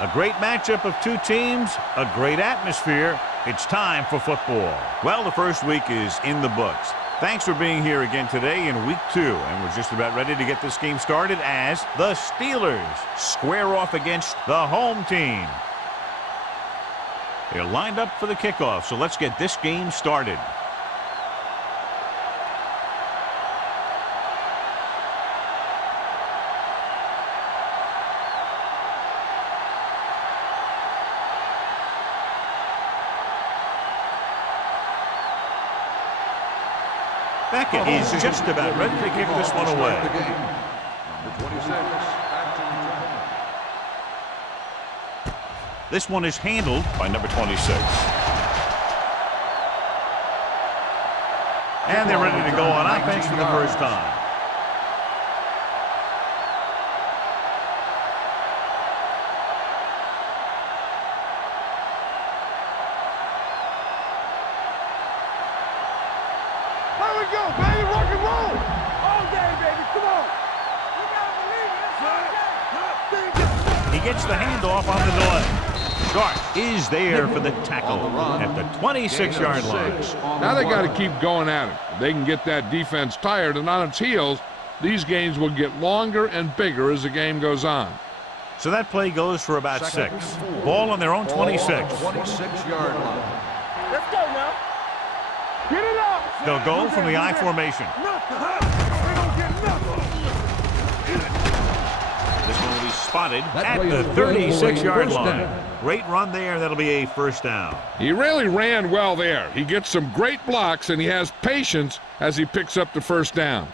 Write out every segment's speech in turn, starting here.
A great matchup of two teams, a great atmosphere. It's time for football. Well, the first week is in the books. Thanks for being here again today in week 2. And we're just about ready to get this game started as the Steelers square off against the home team. They're lined up for the kickoff, so let's get this game started. Beckett is just about ready to kick this one away. This one is handled by number 26. And they're ready to go on offense for the first time. Gets the handoff on the delay. Sharp is there for the tackle at the 26-yard line. Now they got to keep going at it. If they can get that defense tired and on its heels, these games will get longer and bigger as the game goes on. So that play goes for about 6. Ball on their own 26. 26-yard line. Let's go now. Get it up. They'll go from the I formation. Spotted at the 36-yard line. Great run there. That'll be a first down. He really ran well there. He gets some great blocks, and he has patience as he picks up the first down.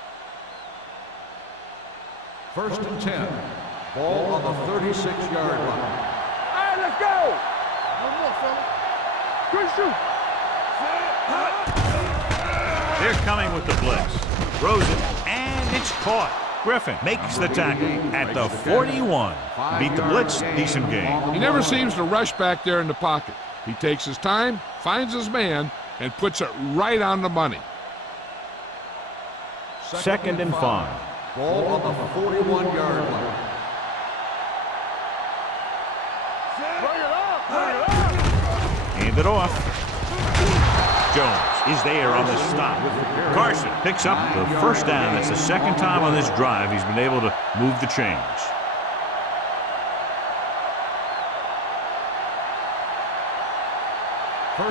1st and 10. Ball on the 36-yard line. All right, let's go. One more, fella. Good shoot. They're coming with the blitz. Throws it, and it's caught. Griffin makes the tackle at the 41. Beat the blitz, decent game. He never seems to rush back there in the pocket. He takes his time, finds his man, and puts it right on the money. 2nd and 5. Ball on the 41-yard line. Hand it off. Jones is there on the stop. Carson picks up the first down. That's the 2nd time on this drive he's been able to move the chains.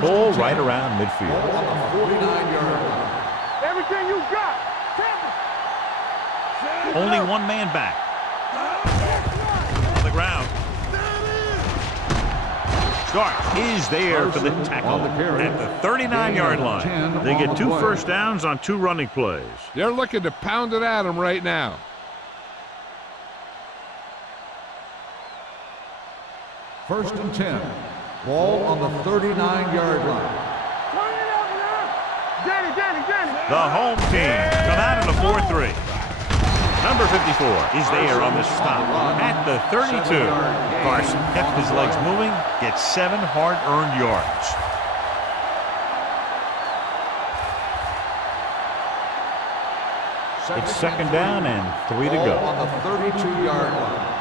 Ball right around midfield. Ball on the 49-yard line. Everything you got. Only one man back. On the ground. Stark is there for the tackle at the 39-yard line. They get 2 first downs on 2 running plays. They're looking to pound it at him right now. First and 10. Ball on the 39-yard line. The home team come out in the 4-3. Number 54 is there on the stop at the 32. Carson kept his legs moving, gets 7 hard-earned yards. It's 2nd down and 3 to go. On the 32-yard line.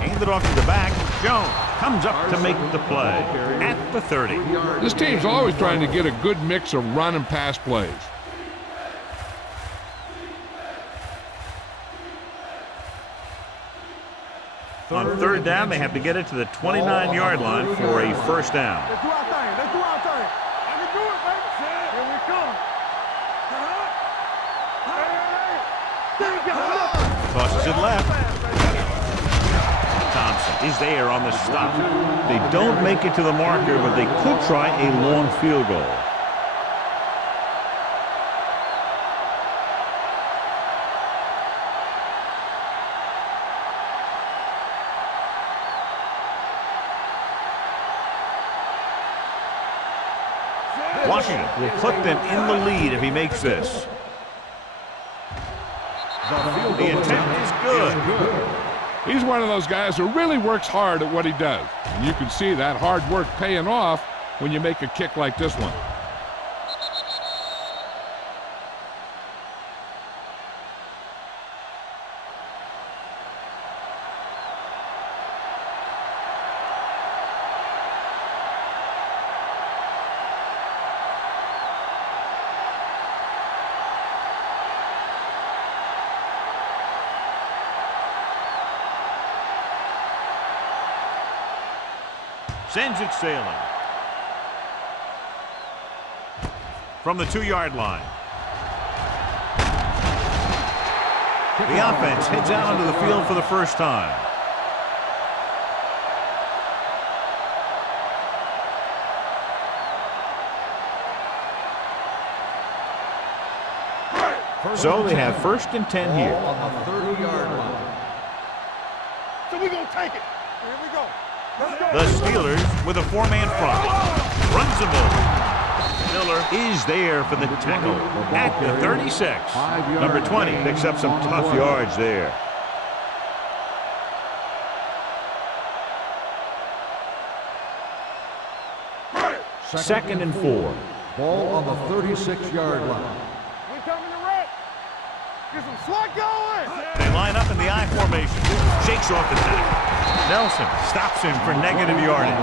Hand it off to the back. Jones comes up to make the play at the 30. This team's always trying to get a good mix of run and pass plays. On 3rd down, they have to get it to the 29-yard line for a first down. Let's do our thing. Let's do our thing. I can do it, baby. Here we come. Tosses it left. Thompson is there on the stop. They don't make it to the marker, but they could try a long field goal. Washington will put them in the lead if he makes this. The intent is good. He's one of those guys who really works hard at what he does. And you can see that hard work paying off when you make a kick like this one. Sends it sailing. From the 2-yard line. The offense heads out onto the field for the first time. So they have 1st and 10 here. On the 30-yard line. So we gonna take it. Here we go. Let's go. The Steelers with a 4-man front. Runs them over. Miller is there for the tackle at the 36. Number 20 picks up some tough yards there. Second and 4. Ball on the 36-yard line. We coming to wreck. Get some slot going. They line up in the I formation. Shakes off the tackle. Nelson stops him for negative yardage.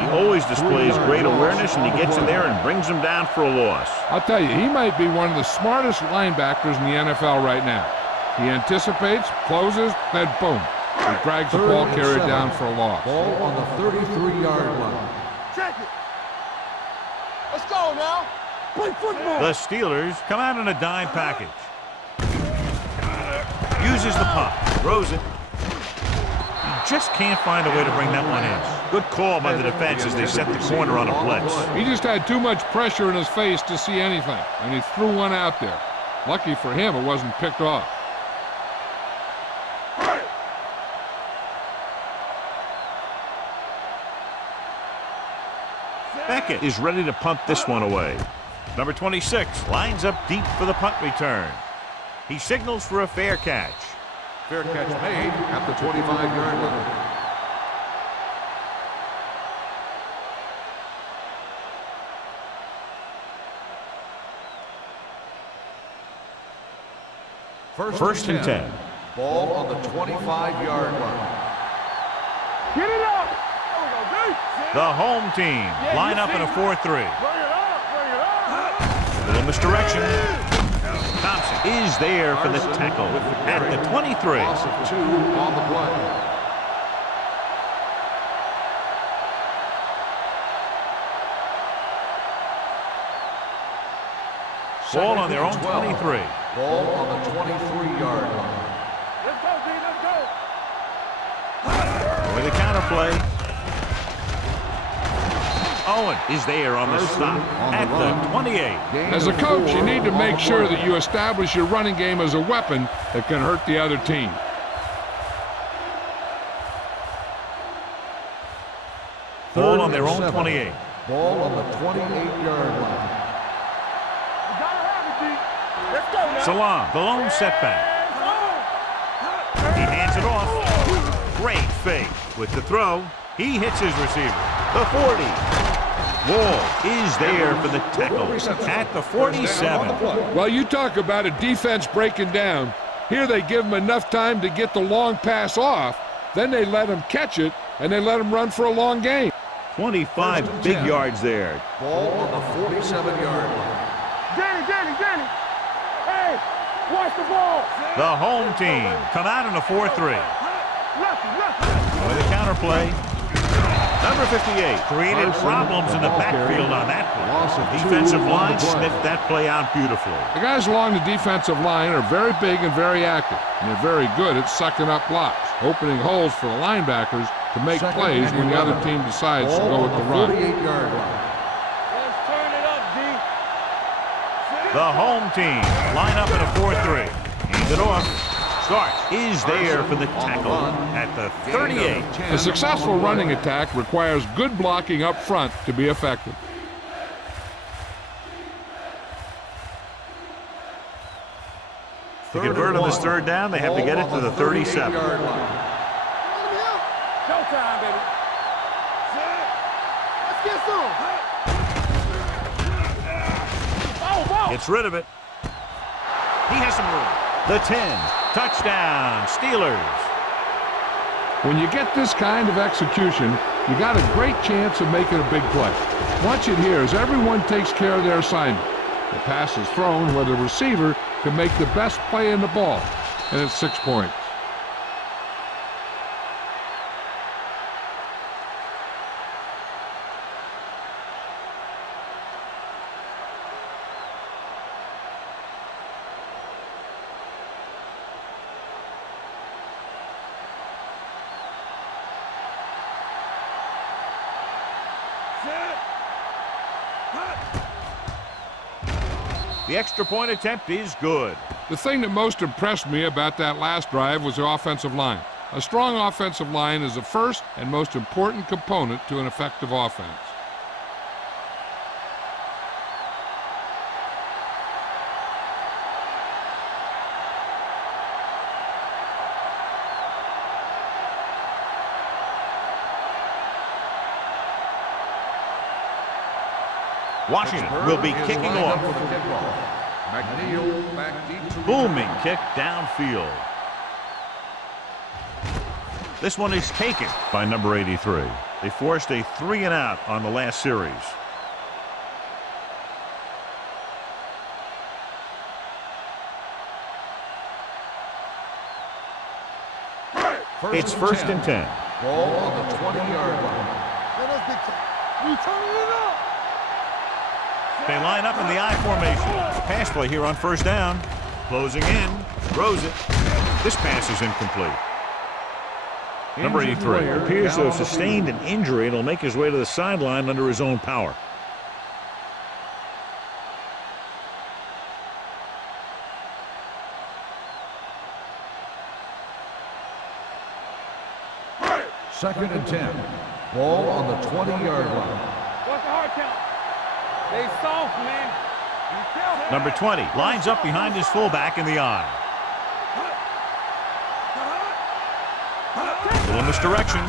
He always displays great awareness, and he gets in there and brings him down for a loss. I'll tell you, he might be one of the smartest linebackers in the NFL right now. He anticipates, closes, then boom. He drags the ball carrier down for a loss. Ball on the 33-yard line. Check it. Let's go now. Play football. The Steelers come out in a dime package. Uses the punt. Throws it. He just can't find a way to bring that one in. Good call by the defense as they set the corner on a blitz. He just had too much pressure in his face to see anything, and he threw one out there. Lucky for him, it wasn't picked off. Beckett is ready to punt this one away. Number 26 lines up deep for the punt return. He signals for a fair catch. Fair catch made at the 25-yard line. First and 10. Ball on the 25-yard line. Get it up. There we go, D. The home team line up in a 4-3. Bring it up. Bring it up. Little misdirection. Thompson is there for the tackle at the 23. Loss of 2 on the play. Ball on their own 23. Ball on the 23-yard line. Let's go, D. Let's go. With a counter play. Owen is there on the stop at the 28. As a coach, you need to make sure that you establish your running game as a weapon that can hurt the other team. Ball on their own 28. Ball on the 28-yard line. We gotta have it, D. Let's go now. Salam, the lone setback. He hands it off. Great fake with the throw. He hits his receiver. The 40. Wall is there for the tackle at the 47. Well, you talk about a defense breaking down. Here they give him enough time to get the long pass off. Then they let him catch it, and they let him run for a long game. 25 big yards there. Ball on the 47-yard line. Danny. Hey, watch the ball. The home team come out in a 4-3. Lefty. With a counter play. Number 58 created problems in the backfield on that play. The defensive line sniffed that play out beautifully. The guys along the defensive line are very big and very active, and they're very good at sucking up blocks, opening holes for the linebackers to make plays when the other team decides to go with the run. 48-yard line. Let's turn it up, D. The home team line up in a 4-3. Hands it off. Stark is there for the tackle at the 38. A successful running attack requires good blocking up front to be effective. To convert on this third down, they have to get it to the 37. Showtime, baby. Let's get some. Oh, Gets rid of it. He has some room. The 10. Touchdown, Steelers. When you get this kind of execution, you got a great chance of making a big play. Watch it here as everyone takes care of their assignment. The pass is thrown where the receiver can make the best play in the ball, and it's 6 points. The extra point attempt is good. The thing that most impressed me about that last drive was the offensive line. A strong offensive line is the first and most important component to an effective offense. Washington will be kicking off. Booming kick downfield. This one is taken by number 83. They forced a 3-and-out on the last series. It's first and 10. Ball on the 20-yard line. You turning it up. They line up in the I formation. Pass play here on first down. Closing in. Throws it. This pass is incomplete. Number 83 appears to have sustained an injury and will make his way to the sideline under his own power. Second and 10. Ball on the 20-yard line. What's the hard count? They soft, man. Number 20 lines up behind his fullback in the I. Little misdirection.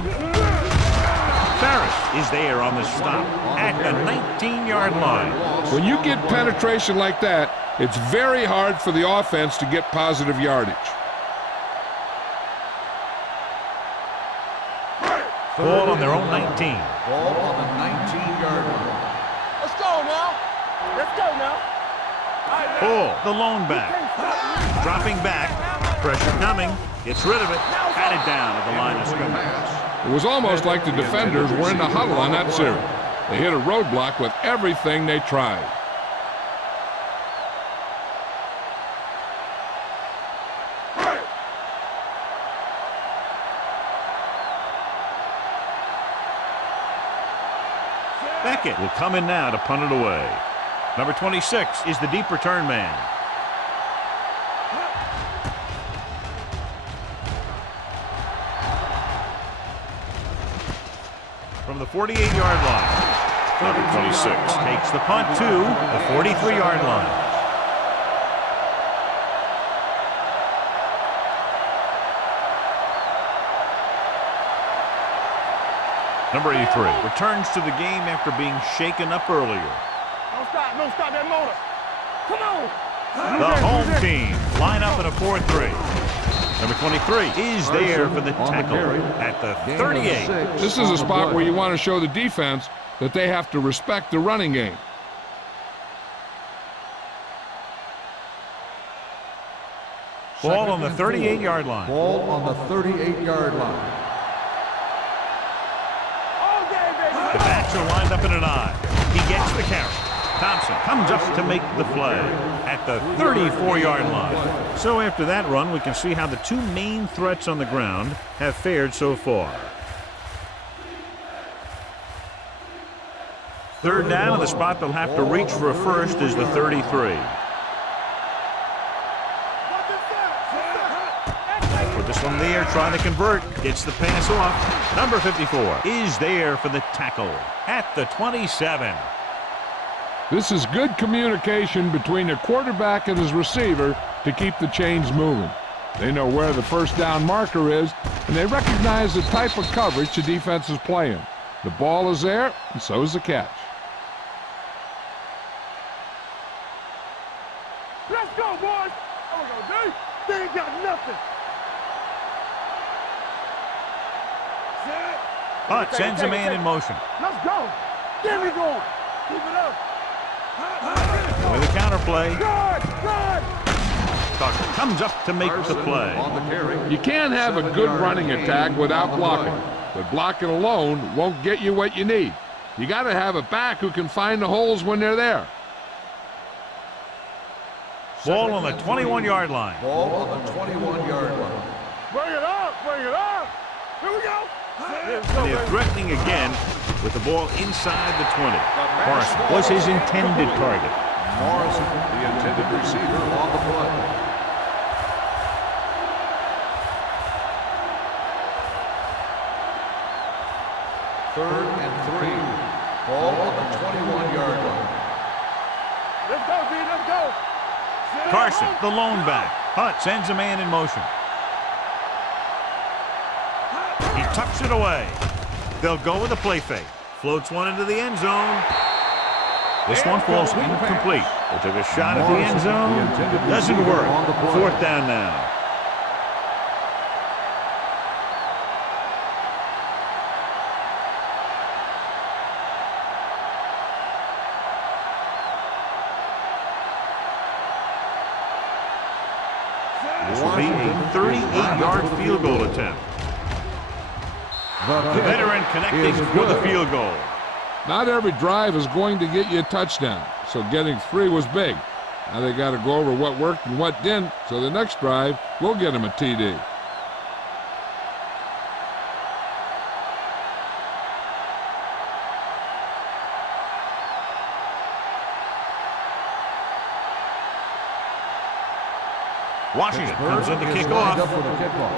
Ferris is there on the stop at the 19-yard line. When you get penetration like that, it's very hard for the offense to get positive yardage. Ball on their own 19. Ball on the 19-yard line. Let's go now. Let's go now. Ball, the lone back. Dropping back. Pressure coming. Gets rid of it. Patted down at the line of scrimmage. It was almost like the defenders were in the huddle on that series. They hit a roadblock with everything they tried. Beckett will come in now to punt it away. Number 26 is the deep return man. From the 48-yard line, number 26 takes the punt to the 43-yard line. Number 83 returns to the game after being shaken up earlier. Don't stop that motor. Come on. The home team line up in a 4-3. Number 23 is there for the tackle at the 38. This is a spot where you want to show the defense that they have to respect the running game. Ball on the 38-yard line. Ball on the 38-yard line. The backs are lined up in an I. He gets the carry. Thompson comes up to make the play at the 34-yard line. So after that run, we can see how the two main threats on the ground have fared so far. Third down, and the spot they'll have to reach for a first is the 33. Put this one in the air, trying to convert. Gets the pass off. Number 54 is there for the tackle at the 27. This is good communication between the quarterback and his receiver to keep the chains moving. They know where the first down marker is, and they recognize the type of coverage the defense is playing. The ball is there, and so is the catch. Let's go, boys. I'm gonna go, D. They ain't got nothing. Hunt sends a man in motion. Let's go. There we go. Keep it up. With a counterplay. Good. Tucker comes up to make the play. On the carry. You can't have a good running attack without blocking, but blocking alone won't get you what you need. You got to have a back who can find the holes when they're there. Ball on the 21-yard line. Ball on the 21-yard line. Bring it up. Here we go. They're threatening again with the ball inside the 20. Carson was his intended target. Morrison, the intended receiver, on the play. Third and 3. Ball on the 21-yard line. Let's go, B. Let's go. Carson, the lone back. Hunt sends a man in motion. He tucks it away. They'll go with a play fake. Floats one into the end zone. This one falls incomplete. They took a shot at the end zone. Doesn't work. Fourth down now. This will be a 38-yard field goal attempt. The veteran connecting with a field goal. Not every drive is going to get you a touchdown, so getting 3 was big. Now they got to go over what worked and what didn't, so the next drive will get them a TD. Washington comes in to kick off. For the kickoff.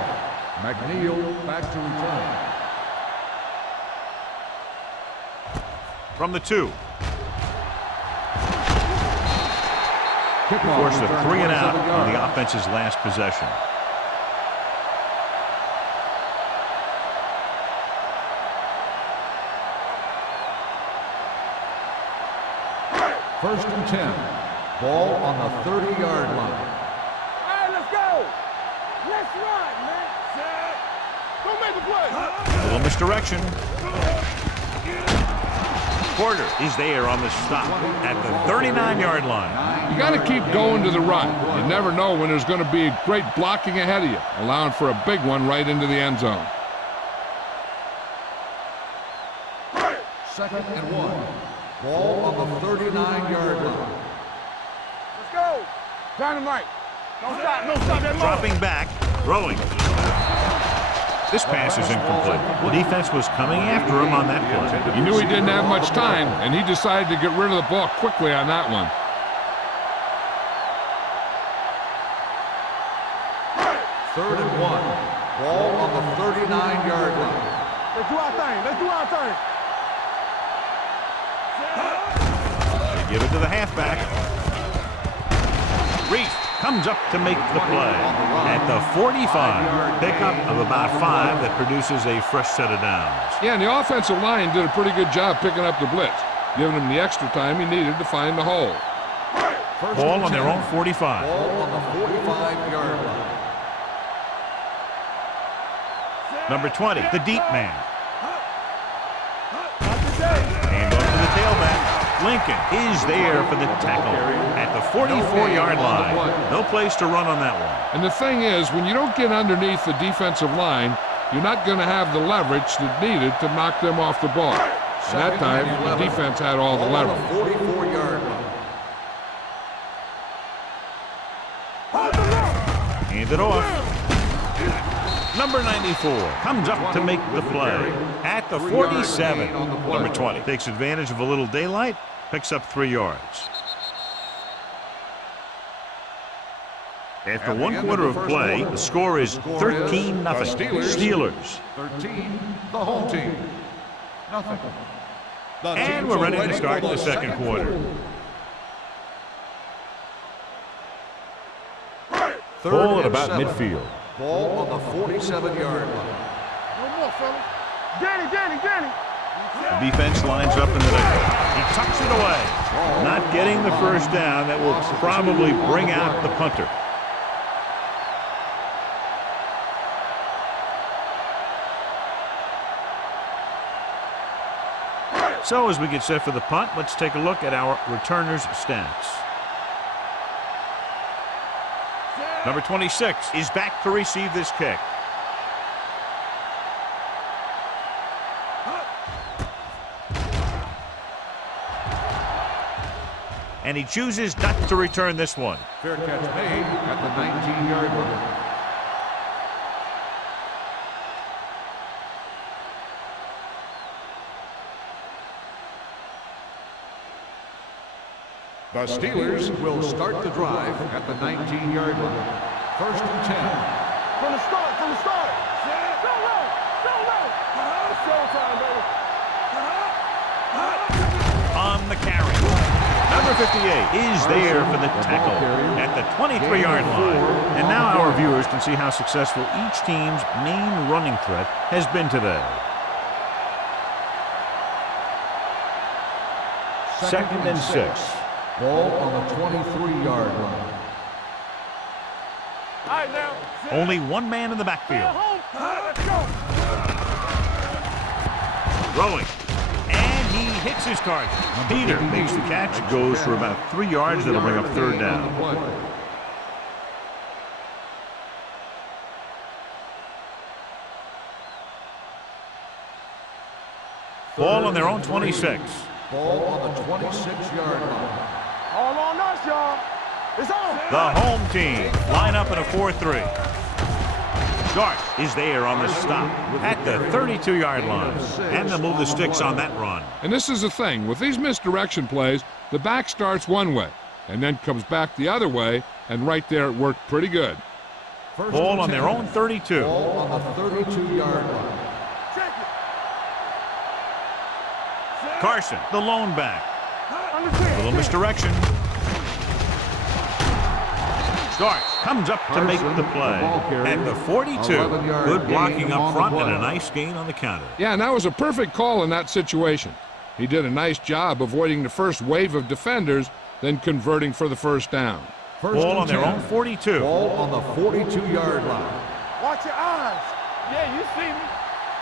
McNeil back to return. From the 2. Kickoff Forced a return 3 and out 27 on the yards. offense's last possession. First and 10. Ball on the 30-yard line. All right, let's go. Let's run, man. Don't make a play. A little misdirection. Porter is there on the stop at the 39-yard line. You got to keep going to the run. You never know when there's going to be great blocking ahead of you, allowing for a big one right into the end zone. Second and 1. Ball on the 39-yard line. Let's go. Dynamite. Don't stop. Don't stop that motor. Dropping back, throwing. This pass is incomplete. The defense was coming after him on that play. He knew he didn't have much time, and he decided to get rid of the ball quickly on that one. Third and 1. Ball on the 39-yard line. Let's do our thing. Let's do our thing. They give it to the halfback. Reese comes up to make the play at the 45. Pickup of about 5 that produces a fresh set of downs. Yeah, and the offensive line did a pretty good job picking up the blitz, giving him the extra time he needed to find the hole. First Ball and on their 10. own 45. Ball on the 45-yard line. Number 20, the deep man. And off to the tailback. Lincoln is there for the tackle at the 44-yard line. No place to run on that one. And the thing is, when you don't get underneath the defensive line, you're not going to have the leverage that needed to knock them off the ball. And that time, the defense had all the leverage. 44-yard line. Hand it off. Number 94 comes up to make the play at the 47. Number 20 takes advantage of a little daylight, picks up 3 yards. After 1 quarter of play, the score is 13-0. Steelers. 13, the home team. Nothing. And we're ready to start the second quarter. Ball at about midfield. Ball on the 47-yard line. No more, fella. Danny. The defense lines up in the middle. He tucks it away. Not getting the first down. That will probably bring out the punter. So as we get set for the punt, let's take a look at our returners' stats. Number 26 is back to receive this kick. And he chooses not to return this one. Fair catch made at the 19-yard line. The Steelers will start the drive at the 19-yard line. First and 10. From the start, from the start. Go low, go low. It's showtime, baby. On the carry. Number 58 is there for the tackle at the 23-yard line. And now our viewers can see how successful each team's main running threat has been today. Second and 6. Ball on the 23-yard line. All right, now. Only one man in the backfield. Let's go. Throwing. And he hits his target. Peter makes the catch. Goes for about 3 yards. That'll bring up third down. Ball on their own 26. Ball on the 26-yard line. All on us, y'all. It's on. The home team line up in a 4-3. Dart is there on the stop at the 32-yard line. And they'll move the sticks on that run. And this is the thing. With these misdirection plays, the back starts one way and then comes back the other way, and right there it worked pretty good. Ball on their own 32. Ball on the 32-yard line. Check it. Carson, the lone back. Understand. Little misdirection. Starts, comes up to make the play. At the 42. Good blocking up front and a nice gain on the counter. Yeah, and that was a perfect call in that situation. He did a nice job avoiding the first wave of defenders, then converting for the first down. Ball on their own 42. Ball on the 42-yard line. Watch your eyes. Yeah, you see me.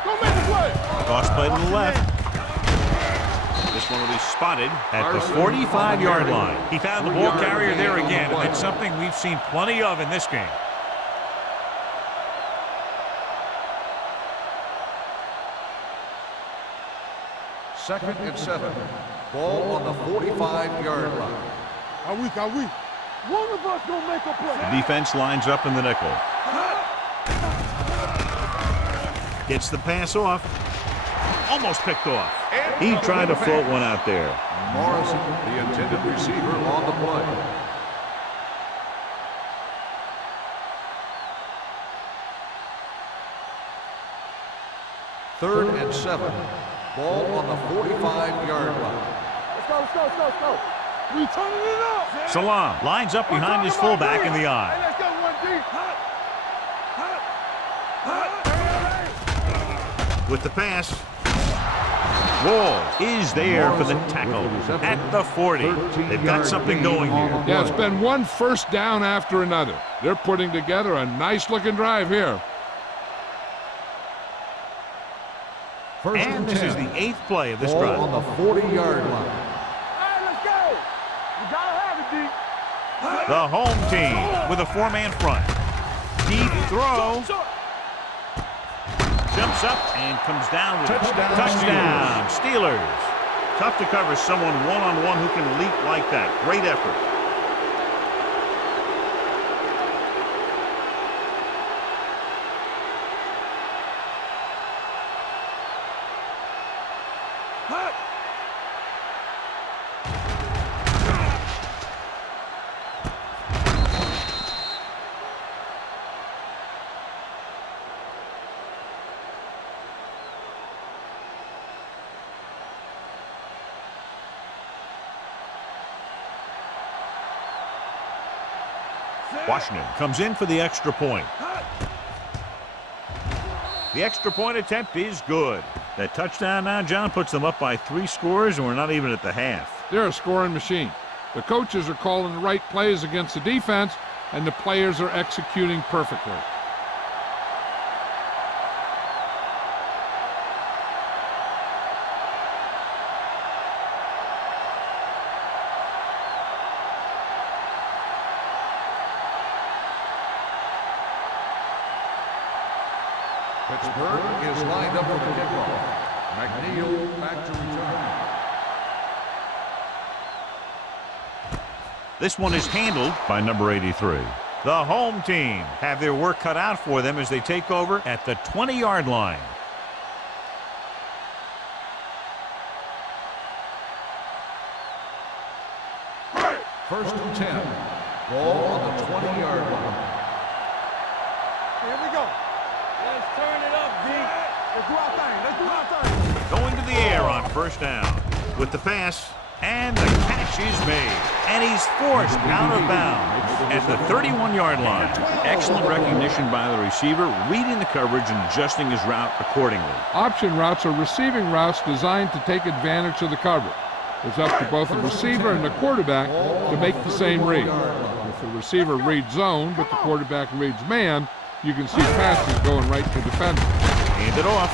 Go make the play. Toss play to the left. This one will be spotted at the 45-yard line. He found the ball carrier there again, and it's something we've seen plenty of in this game. Second and 7. Ball on the 45-yard line. Are we? One of us gonna make a play. The defense lines up in the nickel. Gets the pass off. Almost picked off. He tried to float one out there. Morrison, the intended receiver, on the play. Third and 7. Ball on the 45-yard line. Let's go. We turning it up. Salam lines up behind his fullback in the Hey, eye. let's go, 1D. With the pass. Wall is there for the tackle at the 40. They've got something going here. Yeah, it's been one first down after another. They're putting together a nice-looking drive here. And this is the 8th play of this Ball drive. on the 40-yard line. Hey, let's go. You gotta have it, D. The home team with a 4-man front. Deep throw. Jumps up and comes down with Touchdown, touchdown. Steelers. Tough to cover someone one-on-one who can leap like that. Great effort. Washington comes in for the extra point. The extra point attempt is good. That touchdown now, John, puts them up by 3 scores, and we're not even at the half. They're a scoring machine. The coaches are calling the right plays against the defense, and the players are executing perfectly. Pittsburgh is lined up for the kickoff. McNeil back to return. This one is handled by number 83. The home team have their work cut out for them as they take over at the 20-yard line. First and 10. Ball on the 20-yard line. Here we go. Let's turn it up, D. Let's do our thing. Let's do our thing. Going to the air on first down with the pass, and the catch is made. And he's forced out of bounds at the 31-yard line. Excellent recognition by the receiver, reading the coverage and adjusting his route accordingly. Option routes are receiving routes designed to take advantage of the coverage. It's up to both the receiver and the quarterback to make the same read. If the receiver reads zone, but the quarterback reads man, you can see passes going right to defender. Hand it off.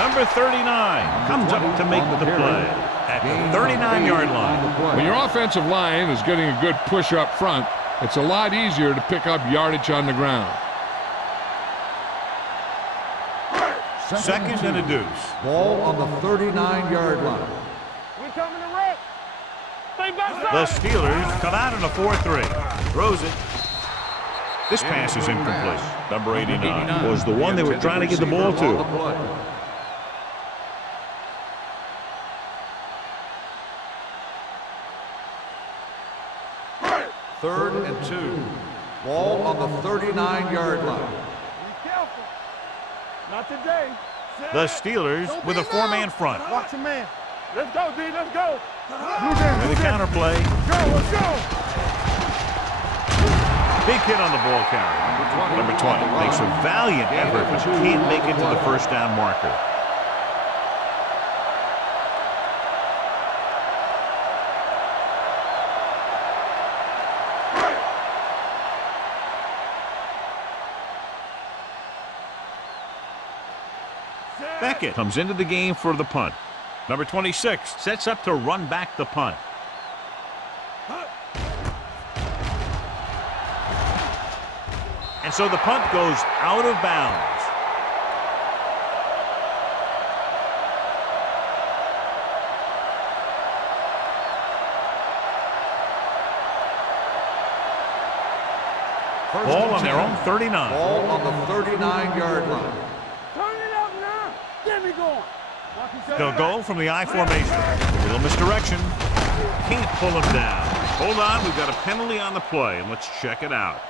Number 39 comes up to make the play at the 39-yard line. When your offensive line is getting a good push up front, it's a lot easier to pick up yardage on the ground. Second and a deuce. Ball on the 39-yard line. We coming to wreck. Stay back. The Steelers come out in a 4-3. Throws it. This pass is incomplete. Number 89 was the one they were trying to get the ball to. Third and 2. Ball on the 39-yard line. Be careful. Not today. The Steelers with a four-man front. Watch your man. Let's go, D. Let's go. And the counter play. Go, let's go. Big hit on the ball carrier. Number 20 makes a valiant effort, but can't make it to the first down marker. Beckett comes into the game for the punt. Number 26 sets up to run back the punt. And so the punt goes out of bounds. Ball on their own 39. Ball on the 39-yard line. Turn it up now. Get me going. They'll go from the I formation. A little misdirection. Can't pull him down. Hold on, we've got a penalty on the play, and let's check it out.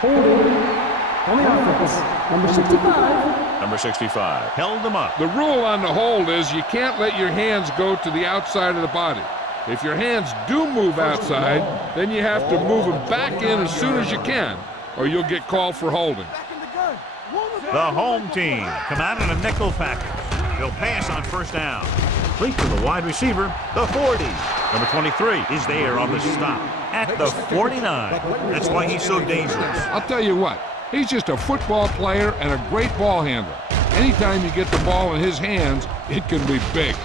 Holding on the offense. Number 65. Number 65 held him up. The rule on the hold is you can't let your hands go to the outside of the body. If your hands do move outside, then you have to move them back in as soon as you can, or you'll get called for holding. The home team come out in a nickel package. They'll pass on first down. Complete to the wide receiver, the 40. Number 23 is there on the stop at the 49. That's why he's so dangerous. I'll tell you what, he's just a football player and a great ball handler. Anytime you get the ball in his hands, it can be big.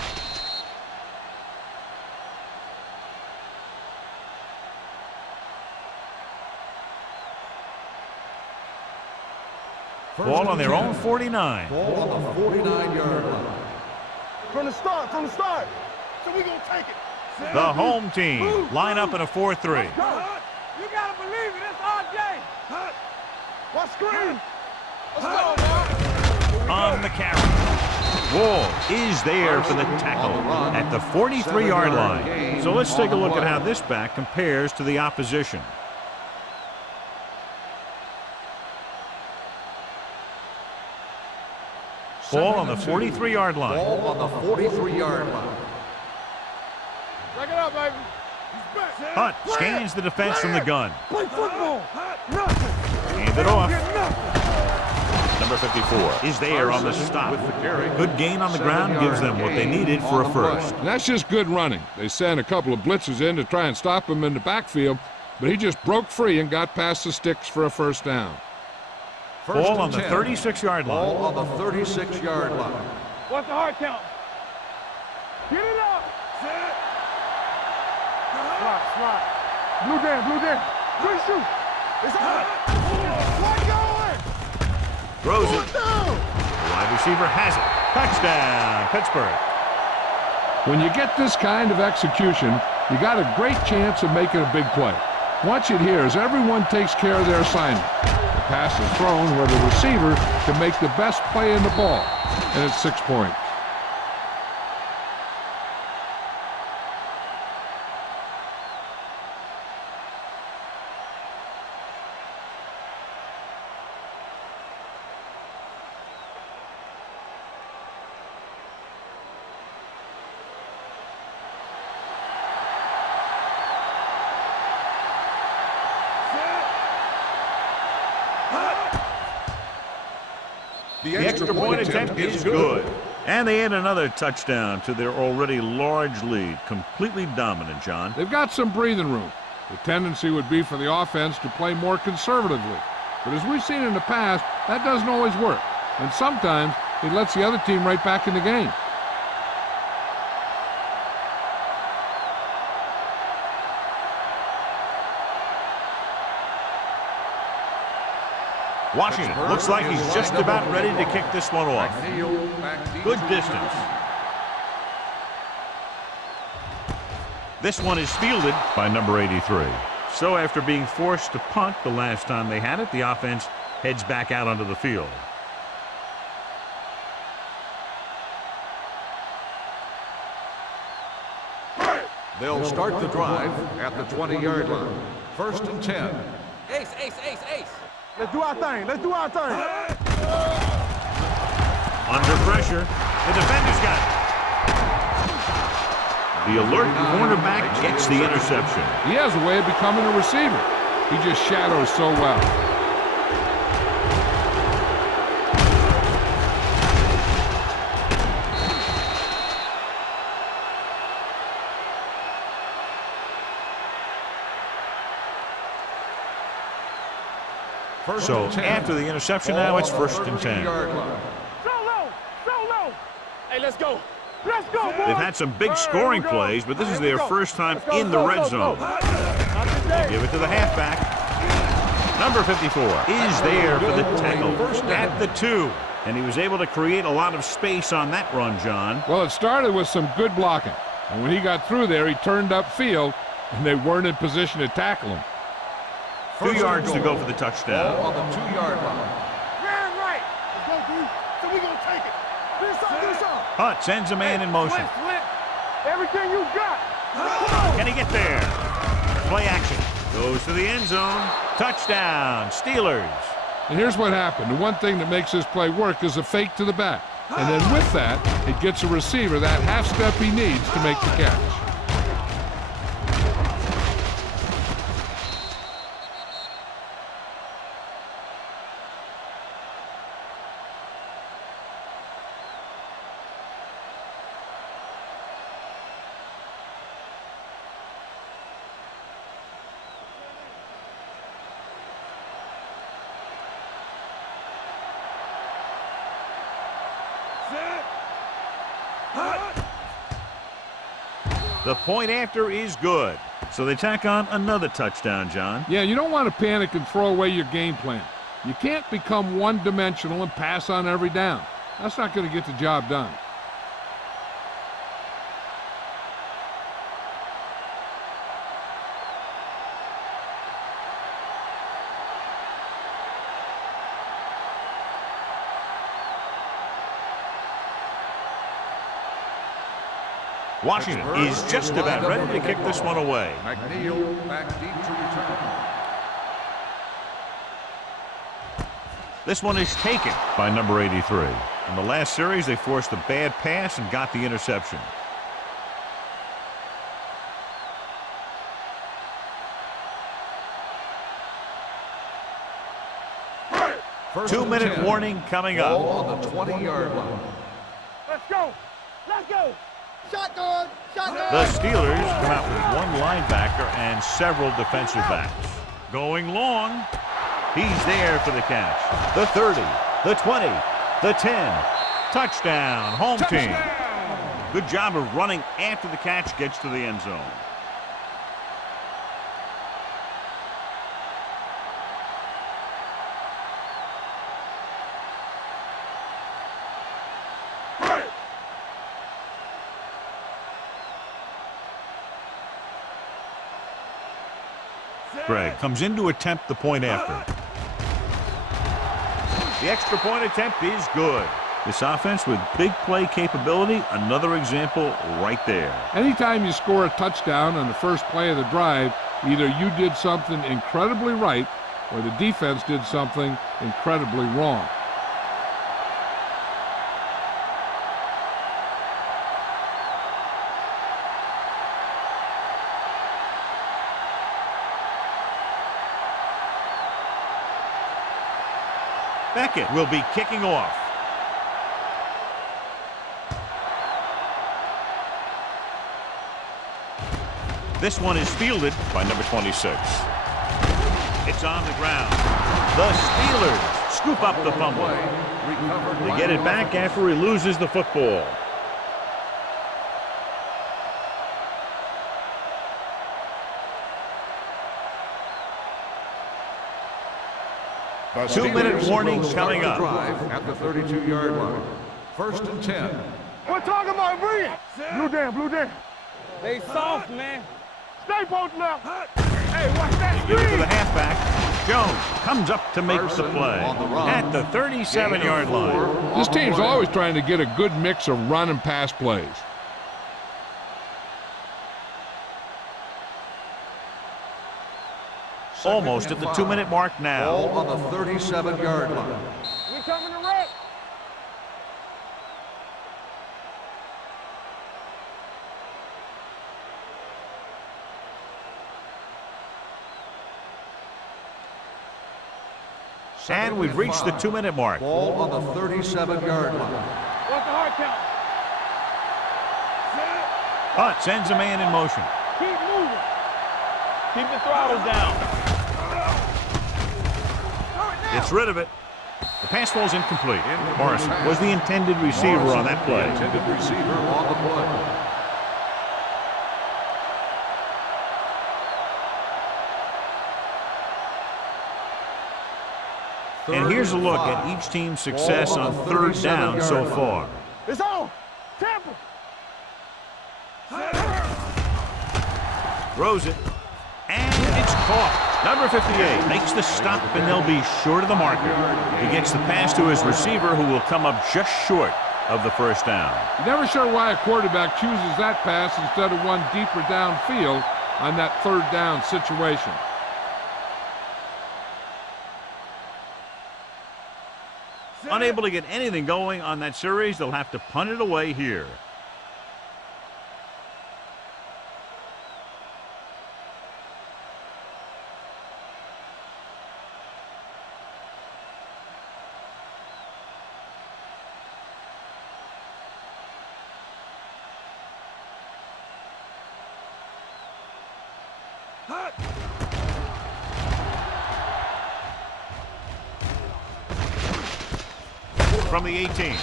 Ball on their own 49. Ball on the 49-yard line. From the start. So we gonna take it. The home team line up in a 4-3. You gotta believe it. It's our day. What screen? Let's go now. On the carry. Wall is there for the tackle at the 43-yard line. So let's take a look at how this back compares to the opposition. Ball on the 43-yard line. Ball on the 43-yard line. Check it out, baby. He's back. Hunt scans the defense from the gun. Play football. Nothing. Hand it off. Get nothing. Number 54 is there on the stop. Good gain on the ground gives them what they needed for a first. And that's just good running. They sent a couple of blitzes in to try and stop him in the backfield, but he just broke free and got past the sticks for a first down. Ball on the 36-yard line. Ball on the 36-yard line. What's the hard count? Get it up. Slide. Blue down. Good shoot. It's up. What going? Throws it. The wide receiver has it. Touchdown, Pittsburgh. When you get this kind of execution, you got a great chance of making a big play. Watch it here as everyone takes care of their assignment. The pass is thrown where the receiver can make the best play in the ball, and it's 6 points. The extra point attempt is good. And they add another touchdown to their already large lead. Completely dominant, John. They've got some breathing room. The tendency would be for the offense to play more conservatively. But as we've seen in the past, that doesn't always work. And sometimes it lets the other team right back in the game. Washington looks like he's just about ready to kick this one off. Good distance. This one is fielded by number 83. So after being forced to punt the last time they had it, the offense heads back out onto the field. They'll start the drive at the 20-yard line. 1st and 10. Ace, ace, ace, ace. Let's do our thing. Let's do our thing. Under pressure, the defender's got it. The alert cornerback gets the interception. He has a way of becoming a receiver. He just shadows so well. So after the interception now, it's 1st and 10. So low, so low. Hey, let's go. Let's go, boys. They've had some big scoring plays, but this is their first time in the red zone. They give it to the halfback. Number 54 is there for the tackle at the 2. And he was able to create a lot of space on that run, John. Well, it started with some good blocking. And when he got through there, he turned upfield, and they weren't in position to tackle him. 2 yards to go for the touchdown. On the 2-yard line. Ran right. Let's go, dude. So we gonna take it. This up. Hunt sends a man in motion. Flint. Everything you got. Can he get there? Play action. Goes to the end zone. Touchdown, Steelers. And here's what happened. The one thing that makes this play work is a fake to the back. And then with that, it gets a receiver that half step he needs to make the catch. The point after is good. So they tack on another touchdown, John. Yeah, you don't want to panic and throw away your game plan. You can't become one-dimensional and pass on every down. That's not going to get the job done. Washington is just about ready to kick this one away. McNeil back deep to return. This one is taken by number 83. In the last series, they forced a bad pass and got the interception. First 2-minute 10. warning coming up. Ball on the 20-yard line. Let's go. Let's go. Shotgun. Shotgun. The Steelers come out with one linebacker and several defensive backs. Going long. He's there for the catch. The 30, the 20, the 10. Touchdown, home team. Good job of running after the catch gets to the end zone. Greg comes in to attempt the point after. The extra point attempt is good. This offense with big play capability, another example right there. Anytime you score a touchdown on the first play of the drive, either you did something incredibly right or the defense did something incredibly wrong. Beckett will be kicking off. This one is fielded by number 26. It's on the ground. The Steelers scoop up the fumble. They get it back after he loses the football. The 2-minute warning coming up. At the 32-yard line. 1st and 10. We're talking about brilliant. Blue down, blue down. They soft, man. Stay posted up. Hey, watch that Give it to screen. the halfback. Jones comes up to make the play at the 37-yard line. This team's always trying to get a good mix of run and pass plays. Almost at the 2-minute mark Ball now. on the 37-yard line. We coming to wreck. And we've reached the 2-minute mark. Ball on the 37-yard line. What's the hard count? Hunt sends a man in motion. Keep moving. Keep the throttle down. Gets rid of it. The pass falls incomplete. Morrison was the intended receiver on that play. Intended receiver on the play. And here's a look at each team's success on 3rd down so far. It's on. Tampa. Throws it. And it's caught. Number 58 makes the stop, and they'll be short of the marker. He gets the pass to his receiver, who will come up just short of the 1st down. Never sure why a quarterback chooses that pass instead of one deeper downfield on that 3rd down situation. Unable to get anything going on that series, they'll have to punt it away here. From the 18.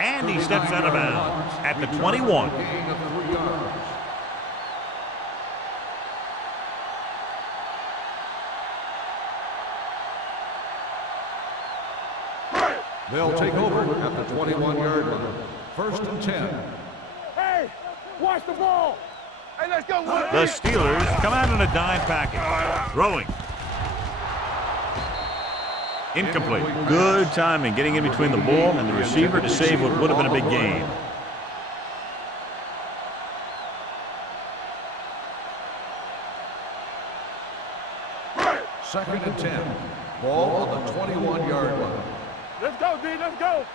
And he steps out of bounds at the 21. Gain of 3 yards. They'll take over at the 21-yard line. 1st and 10. Hey, watch the ball. Hey, let's go. The Steelers come out in a dime package. Throwing. Incomplete. Good timing getting in between the ball and the receiver to save what would have been a big gain. Second and 10. Ball on the 21-yard line. Let's go, D. Let's go.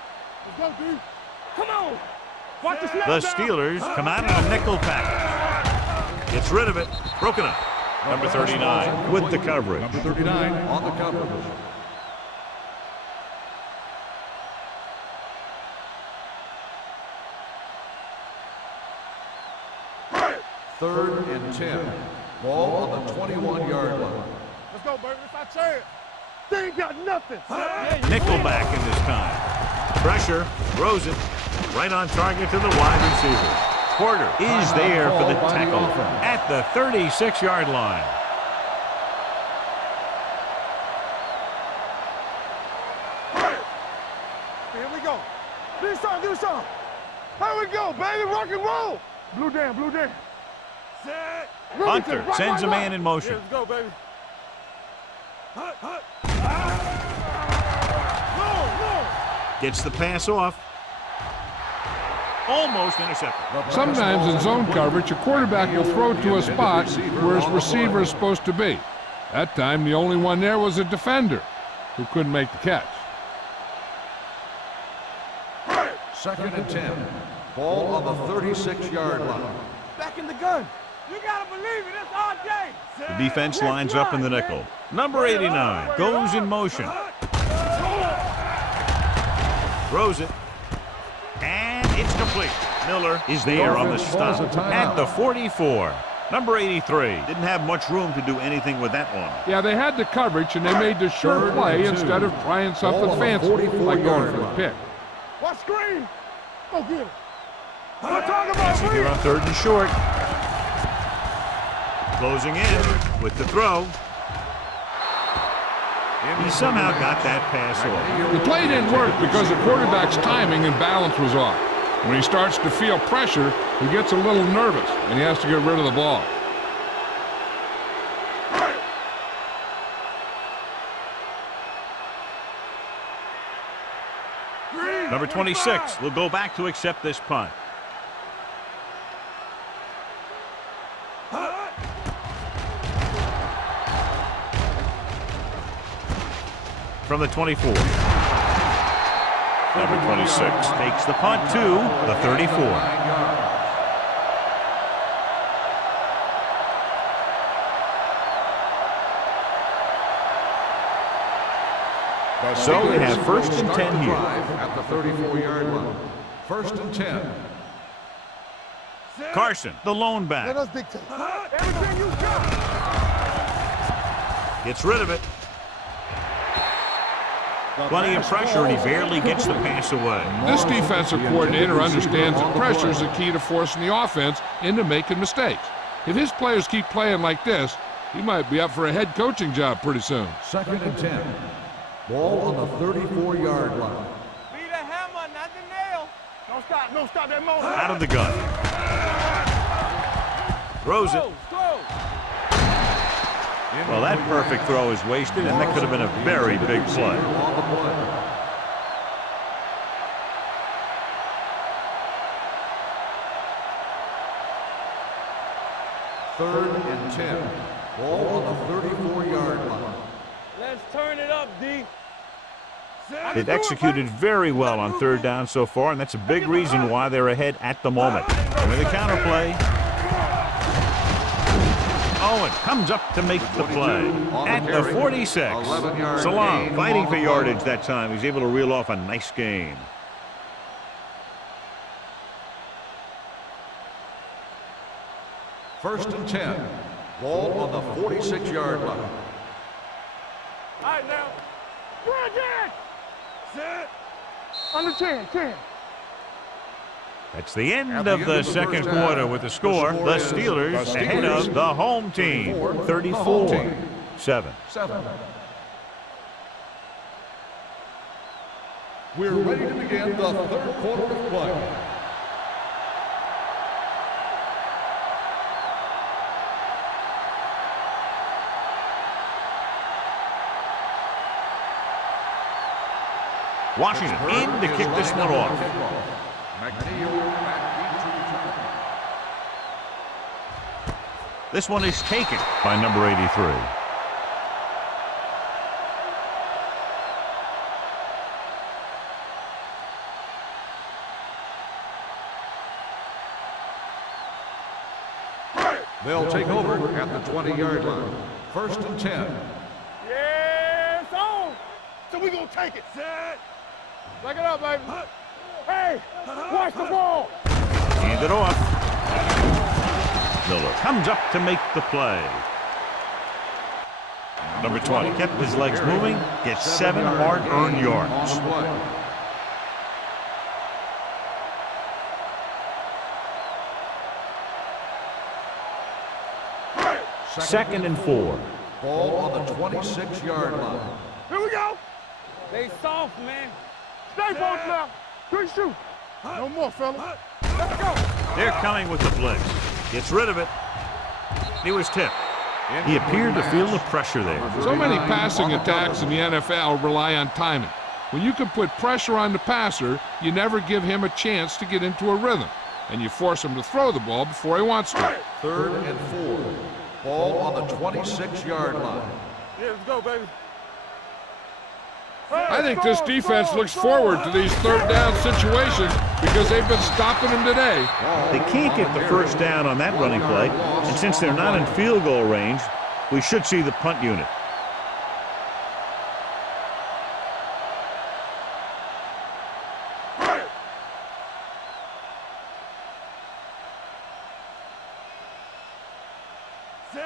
Let's go, D. Come on. Watch the snap The down. Steelers come out in a nickel package. Gets rid of it. Broken up. Number 39 with the coverage. Number 39 on the coverage. Third and 10. Ball on the 21-yard line. Let's go, baby. It's our chance. They ain't got nothing. Nickelback in this time. Pressure. Throws it. Right on target to the wide receiver. Porter is there for the tackle at the 36-yard line. Here we go. Do something, do something. Here we go, baby. Rock and roll. Blue down, blue down. Set. Hunter sends a man in motion. Let's go, baby. Gets the pass off. Almost intercepted. Sometimes in zone coverage, a quarterback will throw to a spot where his receiver is supposed to be. That time, the only one there was a defender who couldn't make the catch. Second and 10. Ball on the 36-yard line. Back in the gun. You gotta believe it. It's our day. The defense lines up in the nickel. Number 89 goes in motion. Throws it. And it's complete. Miller is there on the stop at the 44. Number 83 didn't have much room to do anything with that one. Yeah, they had the coverage, and they made the sure play instead of trying something fancy, like going for the pick. What screen? Go get it. We're talking about Passing here on 3rd and short. Closing in with the throw. He somehow got that pass off. The play didn't work because the quarterback's timing and balance was off. When he starts to feel pressure, he gets a little nervous, and he has to get rid of the ball. Number 26 will go back to accept this punt. From the 24. Number 26 takes the punt to the 34. So we have 1st and 10 here. At the 34-yard line. 1st and 10. Carson, the lone Let back, us dictate. Everything you got. gets rid of it. Plenty of pressure, and he barely gets the pass away. This defensive coordinator understands that pressure is the key to forcing the offense into making mistakes. If his players keep playing like this, he might be up for a head coaching job pretty soon. 2nd and 10. Ball on the 34-yard line. Be the hammer, not the nail. Don't stop that motor. Out of the gun. Throws it. Well, that perfect throw is wasted, and that could have been a very big play. On the play. Third and 10. Ball on the 34-yard line. Let's turn it up, D. They've executed very well on 3rd down so far, and that's a big reason why they're ahead at the moment. And with a counterplay, Owen comes up to make the play at the 46. Salam fighting for yardage that time. He's able to reel off a nice gain. First and 10. Ball on the 46-yard line. All right, now. Bridge it. Set. Under 10. That's the end of the second quarter with the score. The Steelers ahead of the home team, 34-7. We're ready to begin the 3rd quarter of play. Washington in to kick this one off. This one is taken by number 83. They'll take over at the 20-yard line. 1st and 10. Yeah, it's on. So we gonna take it. Set. Back it up, baby. Hey, watch the ball. Hand it off. Miller comes up to make the play. Number 20 kept his legs moving, gets 7 hard-earned yards. Second and 4. Ball on the 26-yard line. Here we go. They soft, man. Stay both now. Good shoot. No more, fella. Let's go. They're coming with the blitz. Gets rid of it. He was tipped. He appeared to feel the pressure there. So many passing attacks in the NFL rely on timing. When you can put pressure on the passer, you never give him a chance to get into a rhythm, and you force him to throw the ball before he wants to. 3rd and 4. Ball on the 26-yard line. Yeah, let's go, baby. I think this defense looks forward to these 3rd down situations because they've been stopping them today. They can't get the first down on that running play, and since they're not in field goal range, we should see the punt unit.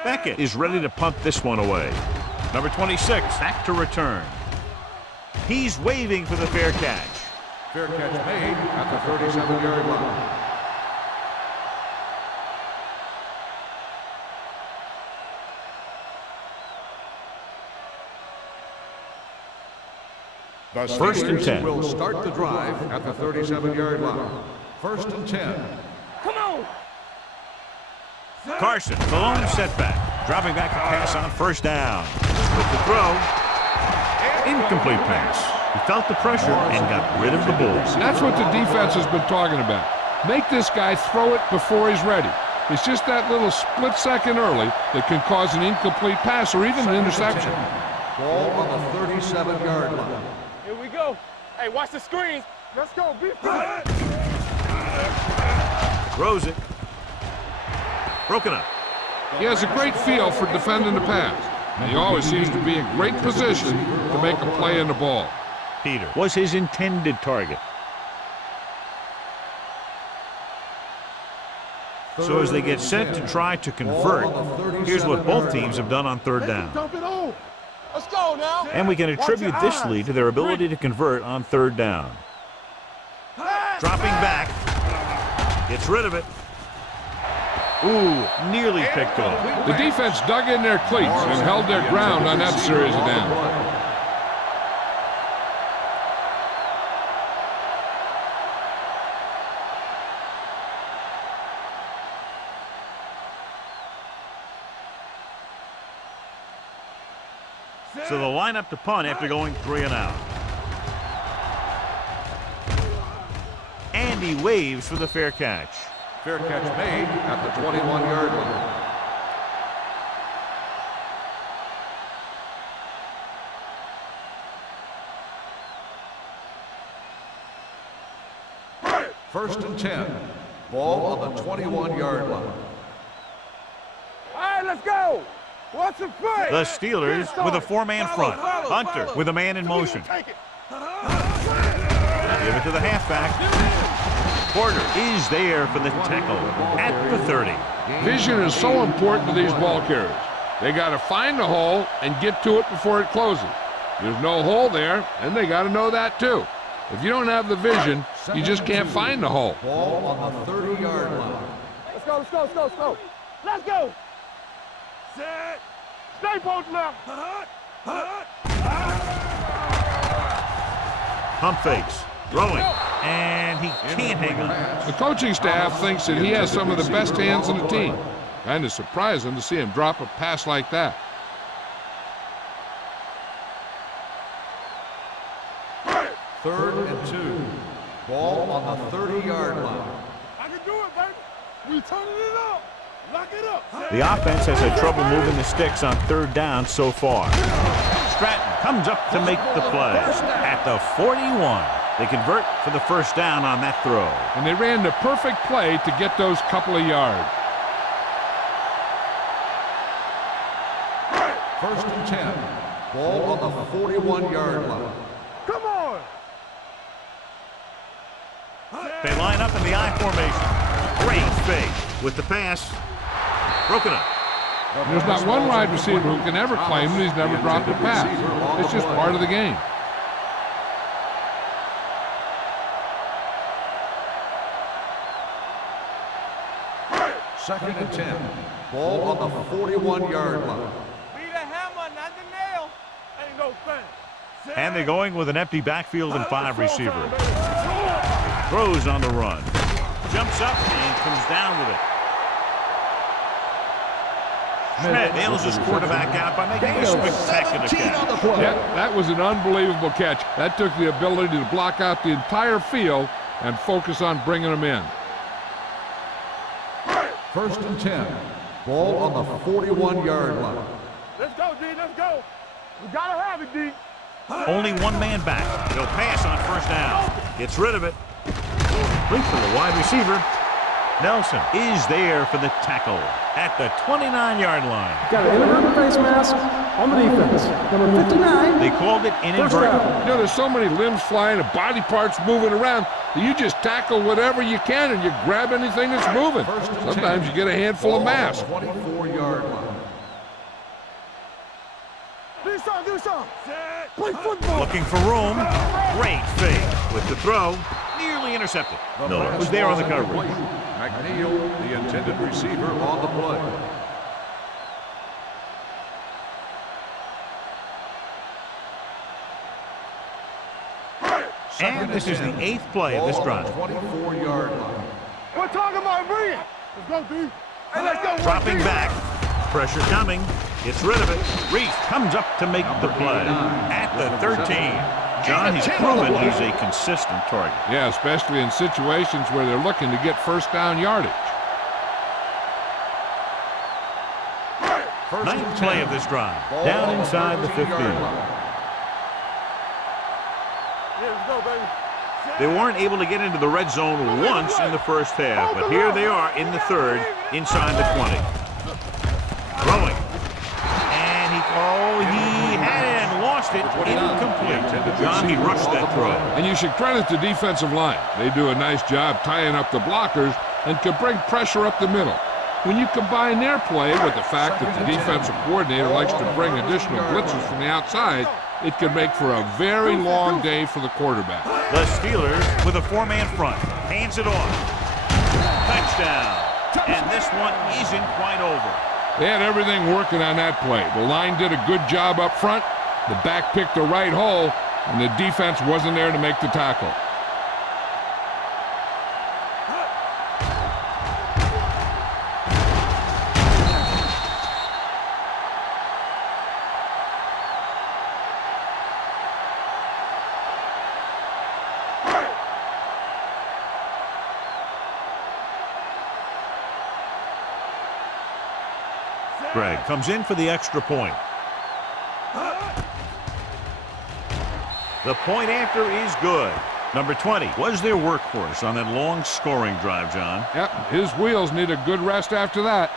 Beckett is ready to punt this one away. Number 26 back to return. He's waving for the fair catch. Fair catch made at the 37-yard line. The First and 10. will start the drive at the 37-yard line. First and 10. Come on. Carson, the lone setback. Dropping back to pass on first down. With the throw, incomplete pass. He felt the pressure and got rid of the Bulls. That's what the defense has been talking about. Make this guy throw it before he's ready. It's just that little split second early that can cause an incomplete pass or even an interception. Ball on the 37-yard line. Here we go. Hey, watch the screens. Let's go. Be fast. Throws it. Broken up. He has a great feel for defending the pass, and he always seems to be in great position to make a play in the ball. Peter was his intended target. So as they get set to try to convert, here's what both teams have done on third down. Dump it on. Let's go now. And we can attribute this lead to their ability to convert on third down. Dropping back. Gets rid of it. Ooh, nearly picked off. The defense dug in their cleats and held their ground on that series of downs. So they'll line up to punt after going 3 and out. And he waves for the fair catch. Fair catch made at the 21-yard line. First and 10. Ball on the 21-yard line. All right, let's go. What's the play? The Steelers with a 4-man front. Hunter with a man in motion. Take it. Give it to the halfback. Porter is there for the tackle at the 30. Vision is so important to these ball carriers. They got to find the hole and get to it before it closes. There's no hole there, and they got to know that too. If you don't have the vision, you just can't find the hole. Ball on the 30-yard line. Let's go, let's go, let's go, let's go. Let's go. Set. Stay post left. Pump fakes. Throwing. And he can't hang on. The coaching staff thinks that he has some of the best hands in the team. Kind of surprising to see him drop a pass like that. Third and 2. Ball on the 30-yard line. I can do it, baby. We turning it up. Lock it up. The offense has had trouble moving the sticks on third down so far. Stratton comes up to make the play. At the 41, they convert for the first down on that throw. And they ran the perfect play to get those couple of yards. First and 10. Ball on the 41-yard line. Come on. They line up in the I formation. Great fake with the pass. Broken up. There's not one wide receiver who can ever claim that he's never dropped a pass. It's just part of the game. Second and 10. Ball on the 41-yard line. Be the hammer, not the nail. Ain't no thing. And they're going with an empty backfield and 5 receivers. Throws on the run. Jumps up and comes down with it. Schmidt nails his quarterback out by making a spectacular catch. Yeah, that was an unbelievable catch. That took the ability to block out the entire field and focus on bringing them in. First and 10. Ball on the 41-yard line. Let's go, D. Let's go. We gotta have it, D. Only one man back. He'll pass on first down. Gets rid of it. Complete for the wide receiver. Nelson is there for the tackle at the 29-yard line. Got an inadvertent face mask on the defense. Number 59. They called it inadvertent. You know, there's so many limbs flying and body parts moving around that you just tackle whatever you can and you grab anything that's moving. Sometimes you get a handful of masks. 24-yard line. Play football. Looking for room. Great fake with the throw. Nearly intercepted. Miller was there on the coverage. McNeil, the intended receiver, on the play. And this is the 8th play of this drive. 24-yard line. We're talking about Reed. Let's go, D. Hey, let's go. Dropping back. Pressure coming. Gets rid of it. Reese comes up to make the play. At the 13. John, he's proven he's a consistent target. Yeah, especially in situations where they're looking to get first down yardage. 9th play of this drive. Down inside the 15. They weren't able to get into the red zone once in the first half, but here they are in the third, inside the 20. Throwing. And he had it and lost it. Incomplete. John, he rushed that throw. And you should credit the defensive line. They do a nice job tying up the blockers and can bring pressure up the middle. When you combine their play with the fact that the defensive coordinator likes to bring additional blitzes from the outside, it can make for a very long day for the quarterback. The Steelers with a 4-man front. Hands it off. Touchdown. And this one isn't quite over. They had everything working on that play. The line did a good job up front. The back picked the right hole, and the defense wasn't there to make the tackle. Greg comes in for the extra point. The point after is good. Number 20 was their workhorse on that long scoring drive, John. Yep, his wheels need a good rest after that.